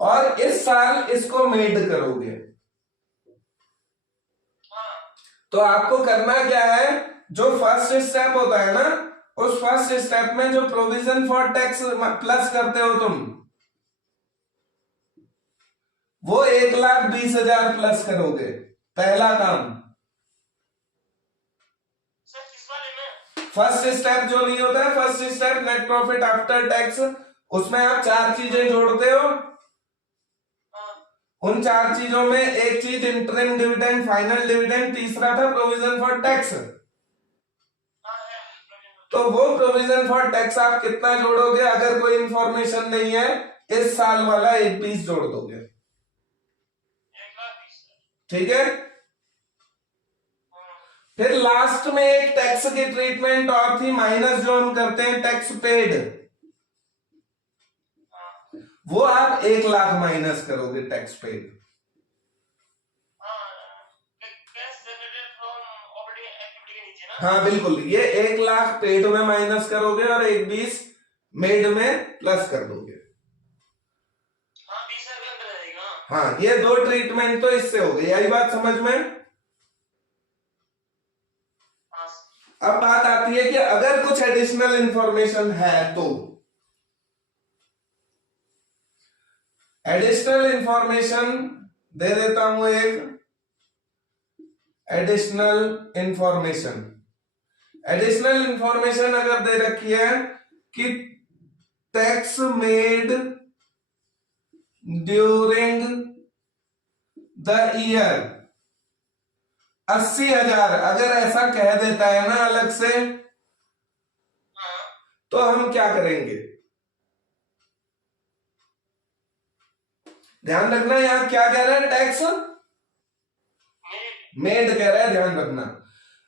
और इस साल इसको मेड करोगे। तो आपको करना क्या है, जो फर्स्ट स्टेप होता है ना, उस फर्स्ट स्टेप में जो प्रोविजन फॉर टैक्स प्लस करते हो तुम, वो 1,20,000 प्लस करोगे। पहला काम। सर किस वाले में? फर्स्ट स्टेप जो नहीं होता है, first step net profit after tax, उसमें आप 4 चीजें जोड़ते हो। उन 4 चीजों में एक चीज इंटरिम डिविडेंड, फाइनल डिविडेंड, तीसरा था प्रोविजन फॉर टैक्स। तो वो प्रोविजन फॉर टैक्स आप कितना जोड़ोगे? अगर कोई इंफॉर्मेशन नहीं है, इस साल वाला 1,20 जोड़ दोगे, ठीक है। फिर लास्ट में एक टैक्स की ट्रीटमेंट और थी, माइनस जो हम करते हैं टैक्स पेड, वो आप 1 लाख माइनस करोगे टैक्स पेड। हाँ बिल्कुल, ये 1 लाख पेड में माइनस करोगे और 1,20 मेड में प्लस कर दोगे। हाँ, ये 2 ट्रीटमेंट तो इससे हो गई। आई बात समझ में? अब बात आती है कि अगर कुछ एडिशनल इंफॉर्मेशन है तो। एडिशनल इंफॉर्मेशन दे देता हूं एक एडिशनल इंफॉर्मेशन। एडिशनल इंफॉर्मेशन अगर दे रखी है कि tax made during the year 80,000, अगर ऐसा कह देता है ना अलग से, तो हम क्या करेंगे? ध्यान रखना, यहां क्या कह रहा है? टैक्स मेड कह रहा है, ध्यान रखना।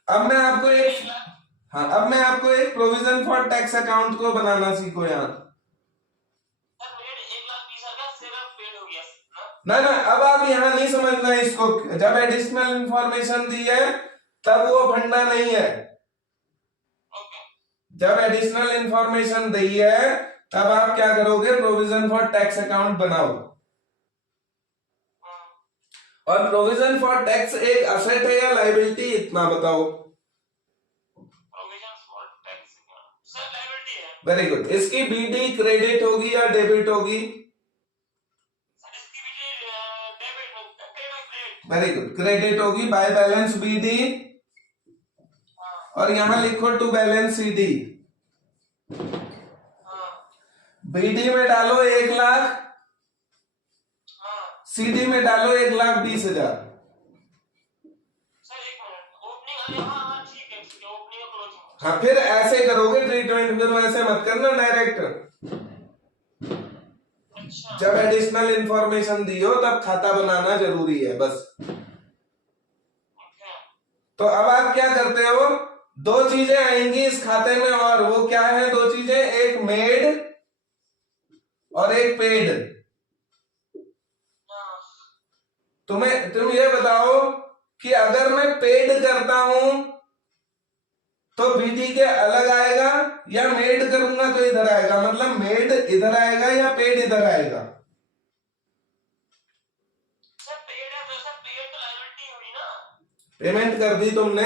अब मैं आपको एक प्रोविजन फॉर टैक्स अकाउंट को बनाना सीखो यहां। ना, अब आप यहां नहीं समझना इसको। जब एडिशनल इंफॉर्मेशन दी है तब वो फंडा नहीं है। जब एडिशनल इंफॉर्मेशन दी है तब आप क्या करोगे? प्रोविजन फॉर टैक्स अकाउंट बनाओ। और प्रोविजन फॉर टैक्स एक असेट है या लायबिलिटी, इतना बताओ। Provision for tax sir liability है। Very good. इसकी बीडी क्रेडिट होगी या डेबिट होगी? इसकी BD debit. Very good, credit होगी। बाय बैलेंस बीडी, और यहां लिखो टू बैलेंस सीडी। बीडी में डालो 1 लाख CD में डालो 1,20,000। सर एक मिनट, ओपनिंग, हाँ हाँ ठीक है, ओपनिंग और क्लोजिंग। हाँ, फिर ऐसे करोगे ट्रीटमेंट, फिर वैसे मत करना डायरेक्ट। अच्छा जब एडिशनल इंफॉर्मेशन दी हो तब खाता बनाना जरूरी है बस। ओके। तो अब आप क्या करते हो, दो चीजें आएंगी इस खाते में, और वो क्या है दो चीजें, एक मेड और एक पेड। हाँ तुम ये बताओ कि अगर मैं पेड करता हूं तो बीडी के अलग आएगा, या मेड करूंगा तो इधर आएगा, मतलब मेड इधर आएगा या पेड इधर आएगा। सर पेड है, तो सर पेड तो लायबिलिटी हुई ना। पेमेंट कर दी तुमने,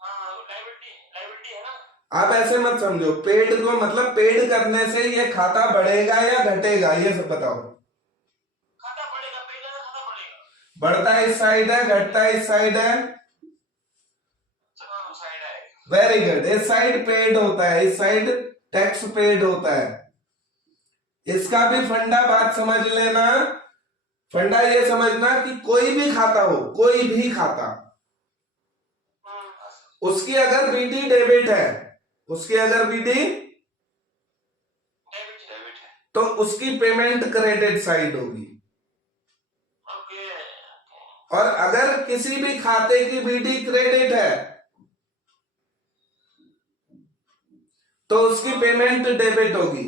हाँ लायबिलिटी, लायबिलिटी है ना। आप ऐसे मत समझो, पेड को मतलब पेड करने से ये खाता बढ़ेगा या घटेगा, ये सब बताओ। खाता बढ़ेगा, पेड है खाता बढ़ेगा। बढ़ता इस साइड है, घटता इस साइड है। हाँ साइड आएगा। वेरी गुड, इस साइड पेड होता है, इस साइड टैक्स पेड होता है। इसका भी फंडा बात समझ लेना, फंडा ये समझना कि कोई भी खाता हो, कोई भी खाता, उसकी अगर बीडी डेबिट है, उसकी अगर बीडी डेबिट है तो उसकी पेमेंट क्रेडिट साइड होगी। ओके। और अगर किसी भी खाते की बीडी क्रेडिट है तो उसकी पेमेंट डेबिट होगी।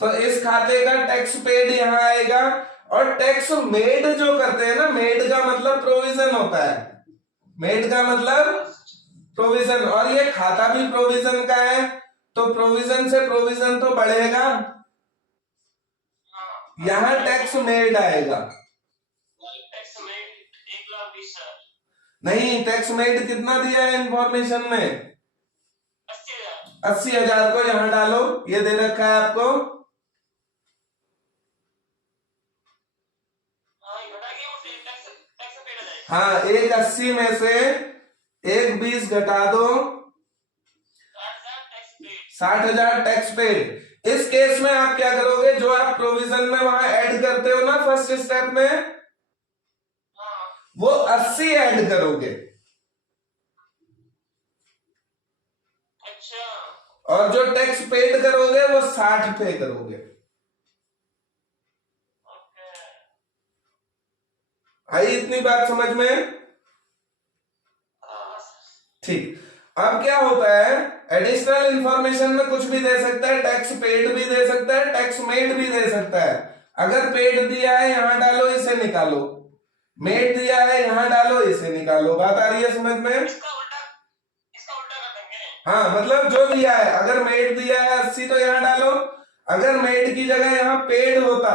तो इस खाते का टैक्स पेड यहां आएगा, और टैक्स मेड जो करते हैं ना, मेड का मतलब प्रोविजन होता है, मेड का मतलब प्रोविजन, और ये खाता भी प्रोविजन का है, तो प्रोविजन से प्रोविजन तो बढ़ेगा, यहां टैक्स मेड आएगा। Tax made 1,20,000। नहीं, टैक्स मेड कितना दिया है इंफॉर्मेशन में, 80,000। 80,000 को यहां डालो, ये दे रखा है आपको। हाँ ये घटा के वो टैक्स टैक्स पेड आ जाएगा। हाँ, एक 80 में से एक 20 घटा दो, 60,000 टैक्स पेड। 60,000 tax paid. इस केस में आप क्या करोगे, जो आप प्रोविजन में वहां ऐड करते हो ना फर्स्ट स्टेप में, हाँ वो 80 ऐड करोगे, अच्छा और जो टैक्स पेड करोगे वो 60 पे करोगे। ओके। आई इतनी बात समझ में? हाँ सर। ठीक। अब क्या होता है, एडिशनल इंफॉर्मेशन में कुछ भी दे सकता है, टैक्स पेड भी दे सकता है, टैक्स मेड भी दे सकता है। अगर पेड दिया है यहां डालो, इसे निकालो, मेड दिया है यहां डालो, इसे निकालो। बात आ रही है समझ में? इसका उल्टा कर देंगे। हाँ, मतलब जो दिया है, अगर मेड दिया है 80 तो यहां डालो, अगर मेड की जगह यहां पेड होता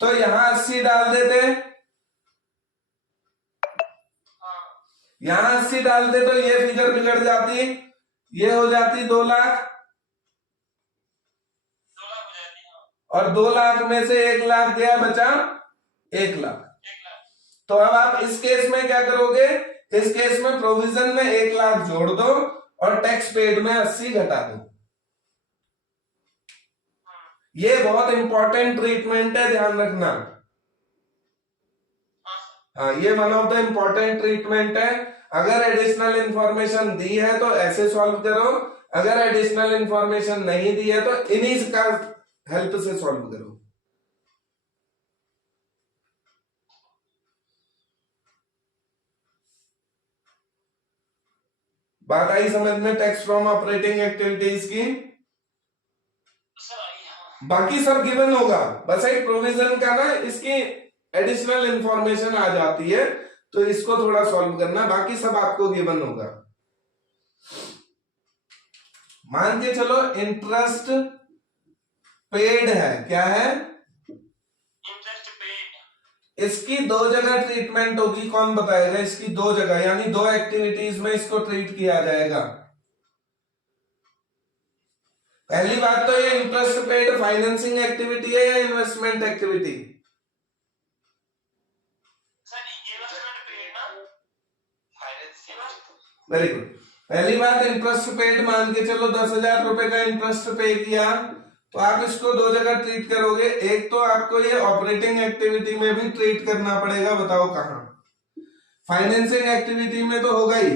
तो यहां 80 डाल देते, यहां 80 डालते तो ये फिगर बिगड़ जाती, ये हो जाती 2 लाख, 2 लाख हो जाती है। और 2 लाख में से 1 लाख गया, बचा 1 लाख। 1 लाख। तो अब आप इस केस में क्या करोगे, इस केस में प्रोविजन में 1 लाख जोड़ दो और टैक्स पेड में 80 घटा दो। ये बहुत इंपॉर्टेंट ट्रीटमेंट है, ध्यान रखना। हाँ, ये one of the important treatment है। अगर एडिशनल इंफॉर्मेशन दी है तो ऐसे सॉल्व करो, अगर एडिशनल इंफॉर्मेशन नहीं दी है तो इन्हीं का हेल्प से सॉल्व करो। बात आई समझ में टैक्स फ्रॉम ऑपरेटिंग एक्टिविटीज की? बाकी सब गिवन होगा, बस एक प्रोविजन का ना इसकी एडिशनल इंफॉर्मेशन आ जाती है, तो इसको थोड़ा सॉल्व करना, बाकी सब आपको गिवन होगा। मान के चलो इंटरेस्ट पेड है, क्या है? Interest paid. इसकी 2 जगह ट्रीटमेंट होगी, कौन बताएगा? इसकी 2 जगह, यानी 2 एक्टिविटीज में इसको ट्रीट किया जाएगा। पहली बात तो ये इंटरेस्ट पेड फाइनेंसिंग एक्टिविटी है या investment activity? Sir investment paid ना, फाइनेंस वेरी गुड। पहली बात, इंटरेस्ट पेड मान के चलो 10,000 रुपए का इंटरेस्ट पे किया, तो आप इसको दो जगह ट्रीट करोगे। एक तो आपको ये ऑपरेटिंग एक्टिविटी में भी ट्रीट करना पड़ेगा, बताओ कहां? फाइनेंसिंग एक्टिविटी में तो होगा ही।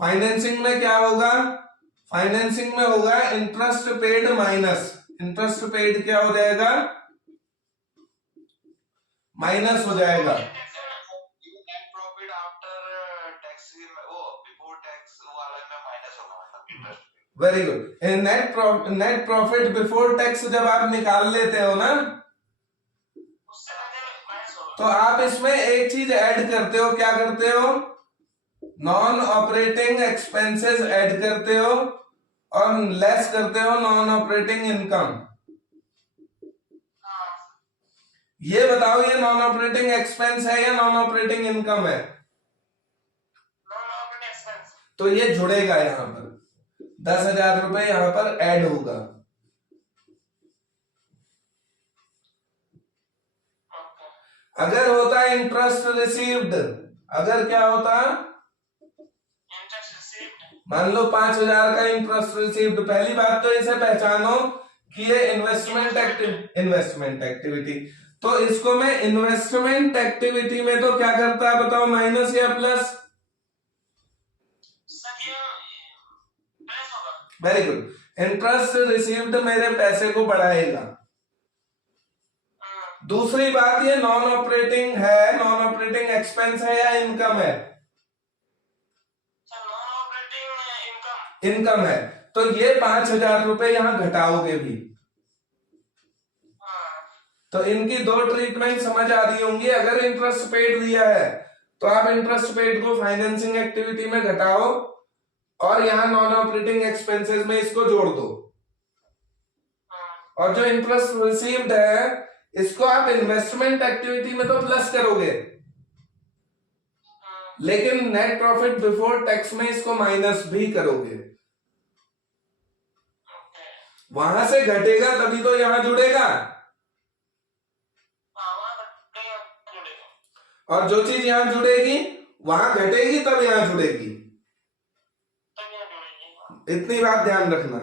फाइनेंसिंग में क्या होगा? फाइनेंसिंग में होगा interest paid minus, interest paid क्या हो जाएगा? माइनस हो जाएगा। नेट प्रॉफिट आफ्टर टैक्स वो बिफोर टैक्स वाले में माइनस होगा, मतलब interest. Very good. Net profit before tax जब आप निकाल लेते हो ना, तो आप इसमें एक चीज ऐड करते हो। क्या करते हो? नॉन ऑपरेटिंग एक्सपेंसेस ऐड करते हो और लेस करते हो नॉन ऑपरेटिंग इनकम। ये बताओ, ये नॉन ऑपरेटिंग एक्सपेंस है या नॉन ऑपरेटिंग इनकम है? Non operating expense. तो ये जुड़ेगा, यहां पर 10,000 रुपए यहां पर ऐड होगा। अगर होता इंटरेस्ट रिसीव्ड, अगर क्या होता? Interest received. मान लो 5,000 का इंटरेस्ट रिसीव्ड। पहली बात तो इसे पहचानो कि ये इन्वेस्टमेंट एक्टिविटी। तो इसको मैं इन्वेस्टमेंट एक्टिविटी में तो क्या करता है बताओ? माइनस या plus? Very good. Interest received मेरे पैसे को बढ़ाएगा। दूसरी बात, ये नॉन ऑपरेटिंग है, नॉन ऑपरेटिंग एक्सपेंस है या इनकम है? Non operating income. इनकम है। तो ये 5,000 रुपए यहां घटाओगे भी। तो इनकी दो ट्रीटमेंट समझ आ रही होंगी। अगर इंटरेस्ट पेड दिया है तो आप इंटरेस्ट पेड को फाइनेंसिंग एक्टिविटी में घटाओ और यहां नॉन ऑपरेटिंग एक्सपेंसेस में इसको जोड़ दो। और जो इंटरेस्ट रिसीव्ड है इसको आप इन्वेस्टमेंट एक्टिविटी में तो प्लस करोगे, लेकिन नेट प्रॉफिट बिफोर टैक्स में इसको माइनस भी करोगे। वहां से घटेगा तभी तो यहां जुड़ेगा। और जो चीज यहां जुड़ेगी वहां घटेगी तब यहां जुड़ेगी। इतनी बात ध्यान रखना।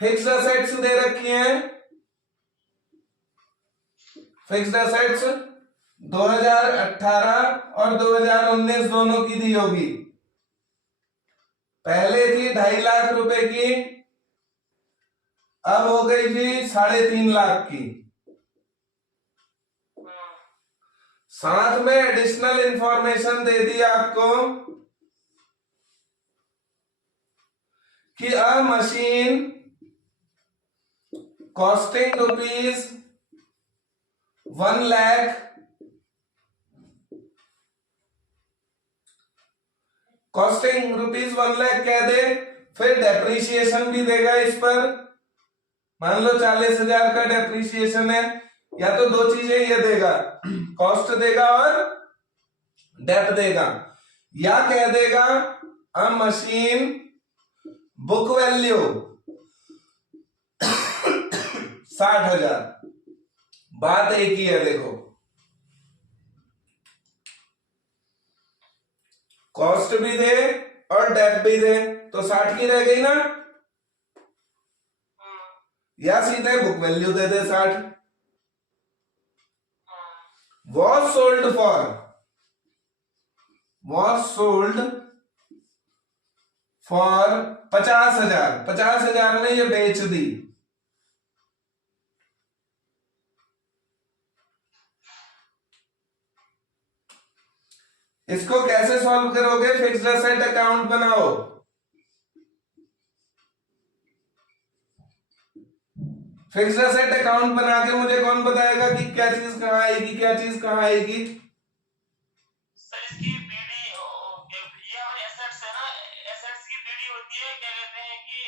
फिक्स्ड असेट्स दे रखी हैं। फिक्स्ड असेट्स 2018 और 2019 दोनों की दी होगी। पहले थी 2.5 लाख रुपए की, अब हो गई जी 3.5 लाख की। साथ में एडिशनल इंफॉर्मेशन दे दी आपको कि अ machine costing rupees 1 lakh, costing rupees 1 lakh कह दे, फिर डेप्रीशिएशन भी देगा इस पर। मान लो 40,000 का डेप्रीशिएशन है, या तो दो चीजें ये देगा, कॉस्ट देगा और डेट देगा, या कह देगा अ मशीन बुक वैल्यू 60,000। बात एक ही है, देखो कॉस्ट भी दे और डेट भी दे तो 60 की रह गई ना, या सीधे book value they they 60। was sold for 50,000, 50,000 में ये बेच दी। इसको कैसे सॉल्व करोगे? फिक्स्ड असेट अकाउंट बनाओ। फिक्स्ड असेट अकाउंट बना के मुझे कौन बताएगा कि क्या चीज कहां आएगी, क्या चीज कहां आएगी? सर इसकी बीडी, ये हमारी एसेट्स है ना, एसेट्स की बीडी होती है, क्या कहते हैं कि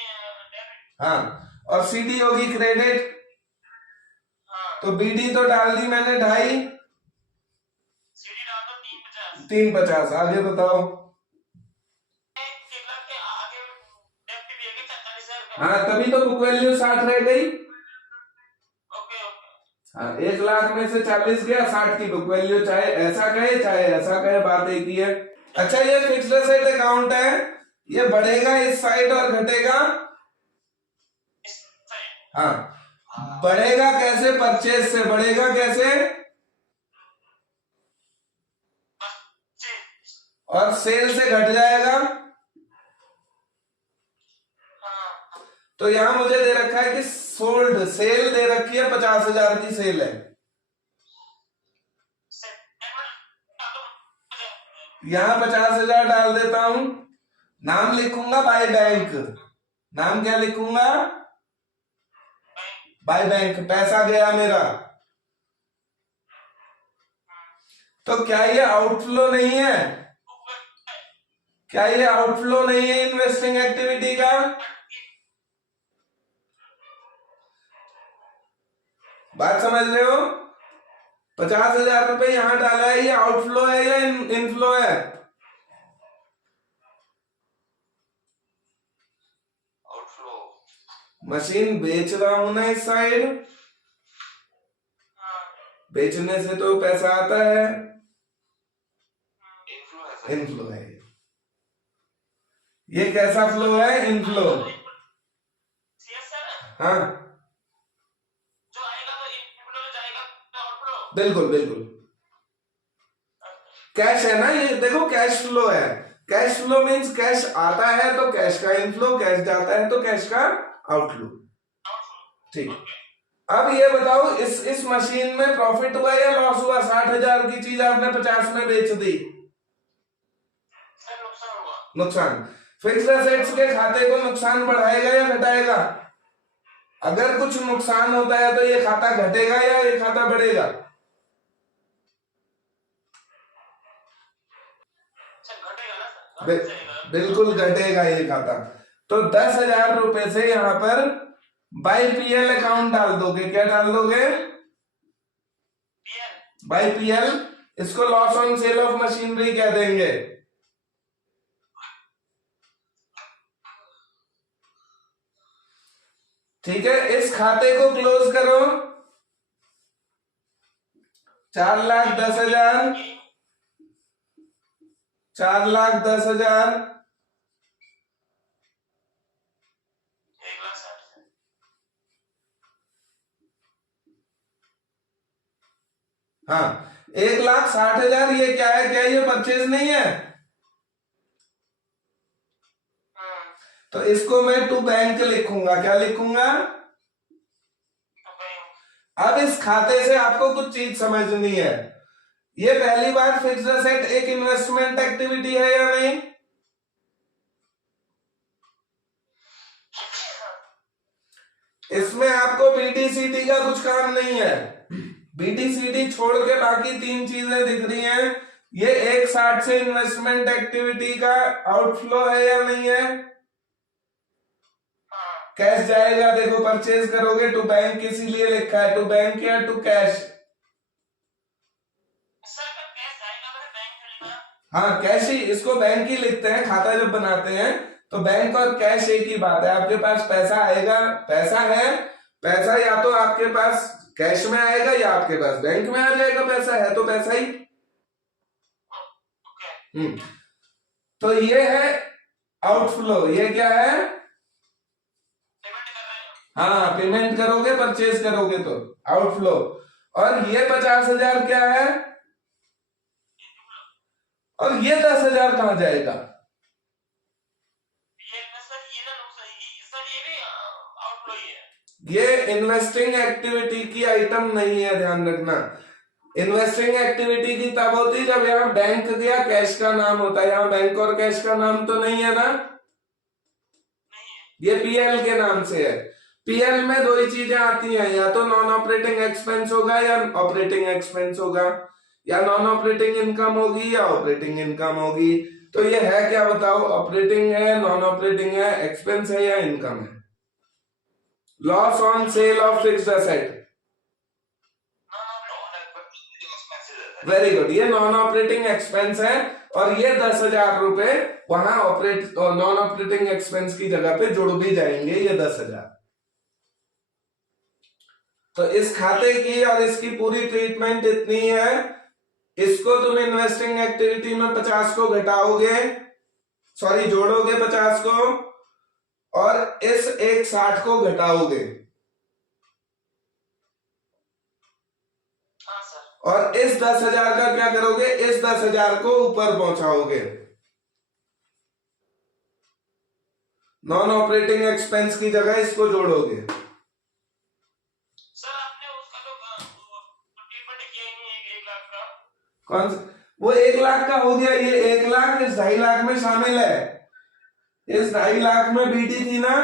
डेबिट। हाँ, और सीडी होगी क्रेडिट। हाँ, तो बीडी तो डाल दी मैंने 2.5, सीडी डाल दो 350। 350। आगे बताओ। 1 लाख के आगे डेबिट भी है 40,000 का। हाँ, तभी तो बुक वैल्यू 60 रह गई। Okay okay. हाँ, 1 लाख में से 40 गया, 60 की बुक वैल्यू। चाहे ऐसा कहे चाहे ऐसा कहे, बात एक ही है। अच्छा, ये फिक्स्ड एसेट अकाउंट है, ये बढ़ेगा इस साइड और घटेगा, इस साइड हाँ, बढ़ेगा कैसे? परचेज से बढ़ेगा कैसे? परचेज, और सेल से घट जाएगा। हाँ, तो यहां मुझे दे रखा है कि सोल्ड, सेल दे रखी है, 50,000 की सेल है। यहां 50,000 डाल देता हूं, नाम लिखूंगा बाय बैंक। नाम क्या लिखूंगा? By bank. पैसा गया मेरा, तो क्या ये आउटफ्लो नहीं है? क्या ये आउटफ्लो नहीं है इन्वेस्टिंग एक्टिविटी का? बात समझ रहे हो? 50,000 रुपए यहां डाला है, ये आउटफ्लो है या इनफ्लो है? आउटफ्लो। मशीन बेच रहा हूं ना इस साइड, बेचने से तो पैसा आता है, इनफ्लो है सर। इनफ्लो है। ये कैसा फ्लो है? इनफ्लो। हाँ, जो आएगा वो इनफ्लो में जाएगा, आउटफ्लो। बिल्कुल बिल्कुल। कैश है ना ये, देखो कैश फ्लो है। कैश फ्लो मीन्स कैश आता है तो कैश का इनफ्लो, कैश जाता है तो कैश का आउटफ्लो। ठीक। अब ये बताओ, इस मशीन में प्रॉफिट हुआ या लॉस हुआ? 60,000 की चीज आपने 50 में बेच दी, नुकसान हुआ। नुकसान। फिक्स्ड एसेट्स के खाते को नुकसान बढ़ाएगा या घटाएगा? अगर कुछ नुकसान होता है तो ये खाता घटेगा या ये खाता बढ़ेगा? बिल्कुल घटेगा ये खाता। तो 10,000 रुपए से यहां पर बाय पीएल अकाउंट डाल दोगे। क्या डाल दोगे? By PL. इसको loss on sale of machinery कह देंगे। ठीक है, इस खाते को क्लोज करो। 4,10,000, 4,10,000, 1,60,000। हाँ, 1,60,000। ये क्या है? क्या ये परचेज नहीं है? तो इसको मैं टू बैंक लिखूंगा। क्या लिखूंगा? अब इस खाते से आपको कुछ चीज समझनी है। ये पहली बार फिक्स्ड एसेट एक इन्वेस्टमेंट एक्टिविटी है या नहीं? इसमें आपको बीटीसीटी का कुछ काम नहीं है। बीटीसीटी छोड़ के बाकी 3 चीजें दिख रही हैं। ये 1,60 से इन्वेस्टमेंट एक्टिविटी का आउटफ्लो है या नहीं है? कैश जाएगा, देखो परचेज करोगे टू बैंक, इसीलिए लिखा है टू बैंक या टू कैश। हाँ, कैश ही, इसको बैंक ही लिखते हैं। खाता जब बनाते हैं तो बैंक और कैश एक ही बात है। आपके पास पैसा आएगा, पैसा है, पैसा या तो आपके पास कैश में आएगा या आपके पास बैंक में आ जाएगा। पैसा है तो पैसा ही। तो ये है आउटफ्लो। ये क्या है? हाँ, पेमेंट करोगे, परचेज करोगे तो आउटफ्लो। और ये 50,000 क्या है? और ये 10,000 कहां जाएगा? ये इन्वेस्टिंग एक्टिविटी की आइटम नहीं है, ध्यान रखना। इन्वेस्टिंग एक्टिविटी की तब होती जब यहाँ बैंक गया, कैश का नाम होता है। यहाँ बैंक और कैश का नाम तो नहीं है ना, ये पीएल के नाम से है। पीएल में 2 ही चीजें आती हैं, या तो नॉन ऑपरेटिंग एक्सपेंस होगा या ऑपरेटिंग एक्सपेंस होगा, या नॉन ऑपरेटिंग इनकम होगी या ऑपरेटिंग इनकम होगी। तो ये है क्या बताओ? ऑपरेटिंग है, नॉन ऑपरेटिंग है, एक्सपेंस है या इनकम है? Loss on sale of fixed asset. Very good, ये नॉन ऑपरेटिंग एक्सपेंस है। और ये 10,000 रुपए वहां नॉन ऑपरेटिंग एक्सपेंस की जगह पे जुड़ भी जाएंगे, ये 10,000। तो इस खाते की और इसकी पूरी ट्रीटमेंट इतनी है इसको तुम इन्वेस्टिंग एक्टिविटी में 50 को घटाओगे, सॉरी जोड़ोगे 50 को, और इस एक 60 को घटाओगे, हाँ सर। और इस 10,000 का क्या करोगे, इस 10,000 को ऊपर पहुंचाओगे, नॉन ऑपरेटिंग एक्सपेंस की जगह इसको जोड़ोगे। सर आपने उसका तो ट्रीटमेंट किया ही नहीं 1 लाख का। कौन सा? वो 1 लाख का हो गया, ये 1 लाख इस 2.5 लाख में शामिल है। इस 2.5 लाख में बीटी थी ना,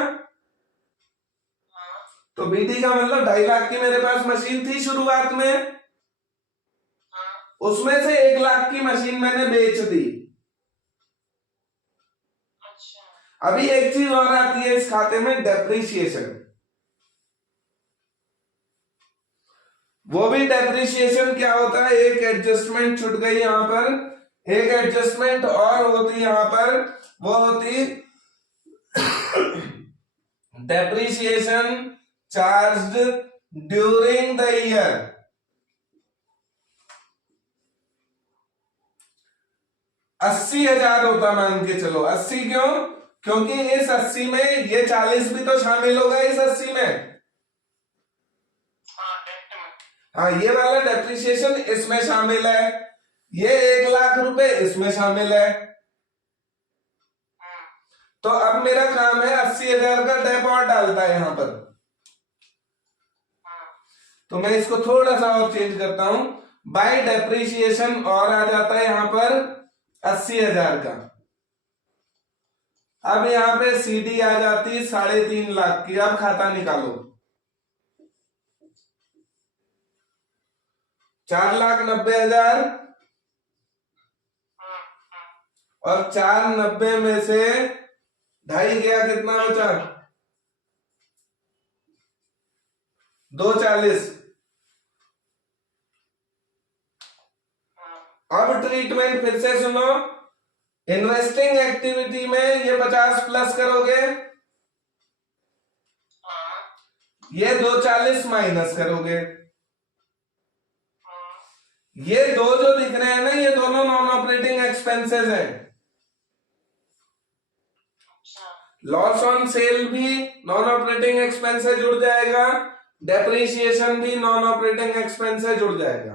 हाँ तो बीटी का मतलब 2.5 लाख की मेरे पास मशीन थी शुरुआत में, हाँ। उसमें से 1 लाख की मशीन मैंने बेच दी। अच्छा। अभी एक चीज और आती है इस खाते में, डेप्रिसिएशन। वो भी डेप्रिसिएशन क्या होता है, एक एडजस्टमेंट छूट गई यहां पर, एक एडजस्टमेंट और होती यहां पर, वो होती depreciation charged during the year. 80,000 होता, मान के चलो 80, क्यों? क्योंकि इस 80 में ये 40 भी तो शामिल होगा इस 80 में। हाँ, ये वाला डेप्रिसिएशन इसमें शामिल है, ये 1 लाख रुपए इसमें शामिल है। तो अब मेरा काम है 80,000 का डेप और डालता है यहां पर, तो मैं इसको थोड़ा सा और चेंज करता हूं, बाय डेप्रिसिएशन और आ जाता है यहां पर 80,000 का। अब यहां पे सीडी आ जाती 3.5 लाख की। अब खाता निकालो, 4,90,000 और 490 में से 2.5 गया, कितना बचा? 240। अब ट्रीटमेंट फिर से सुनो, इन्वेस्टिंग एक्टिविटी में ये 50 प्लस करोगे, ये 240 माइनस करोगे। ये दो जो दिख रहे हैं ना, ये दोनों नॉन ऑपरेटिंग एक्सपेंसेस हैं। लॉस ऑन सेल भी नॉन ऑपरेटिंग एक्सपेंस से जुड़ जाएगा, डेप्रिसिएशन भी नॉन ऑपरेटिंग एक्सपेंस से जुड़ जाएगा।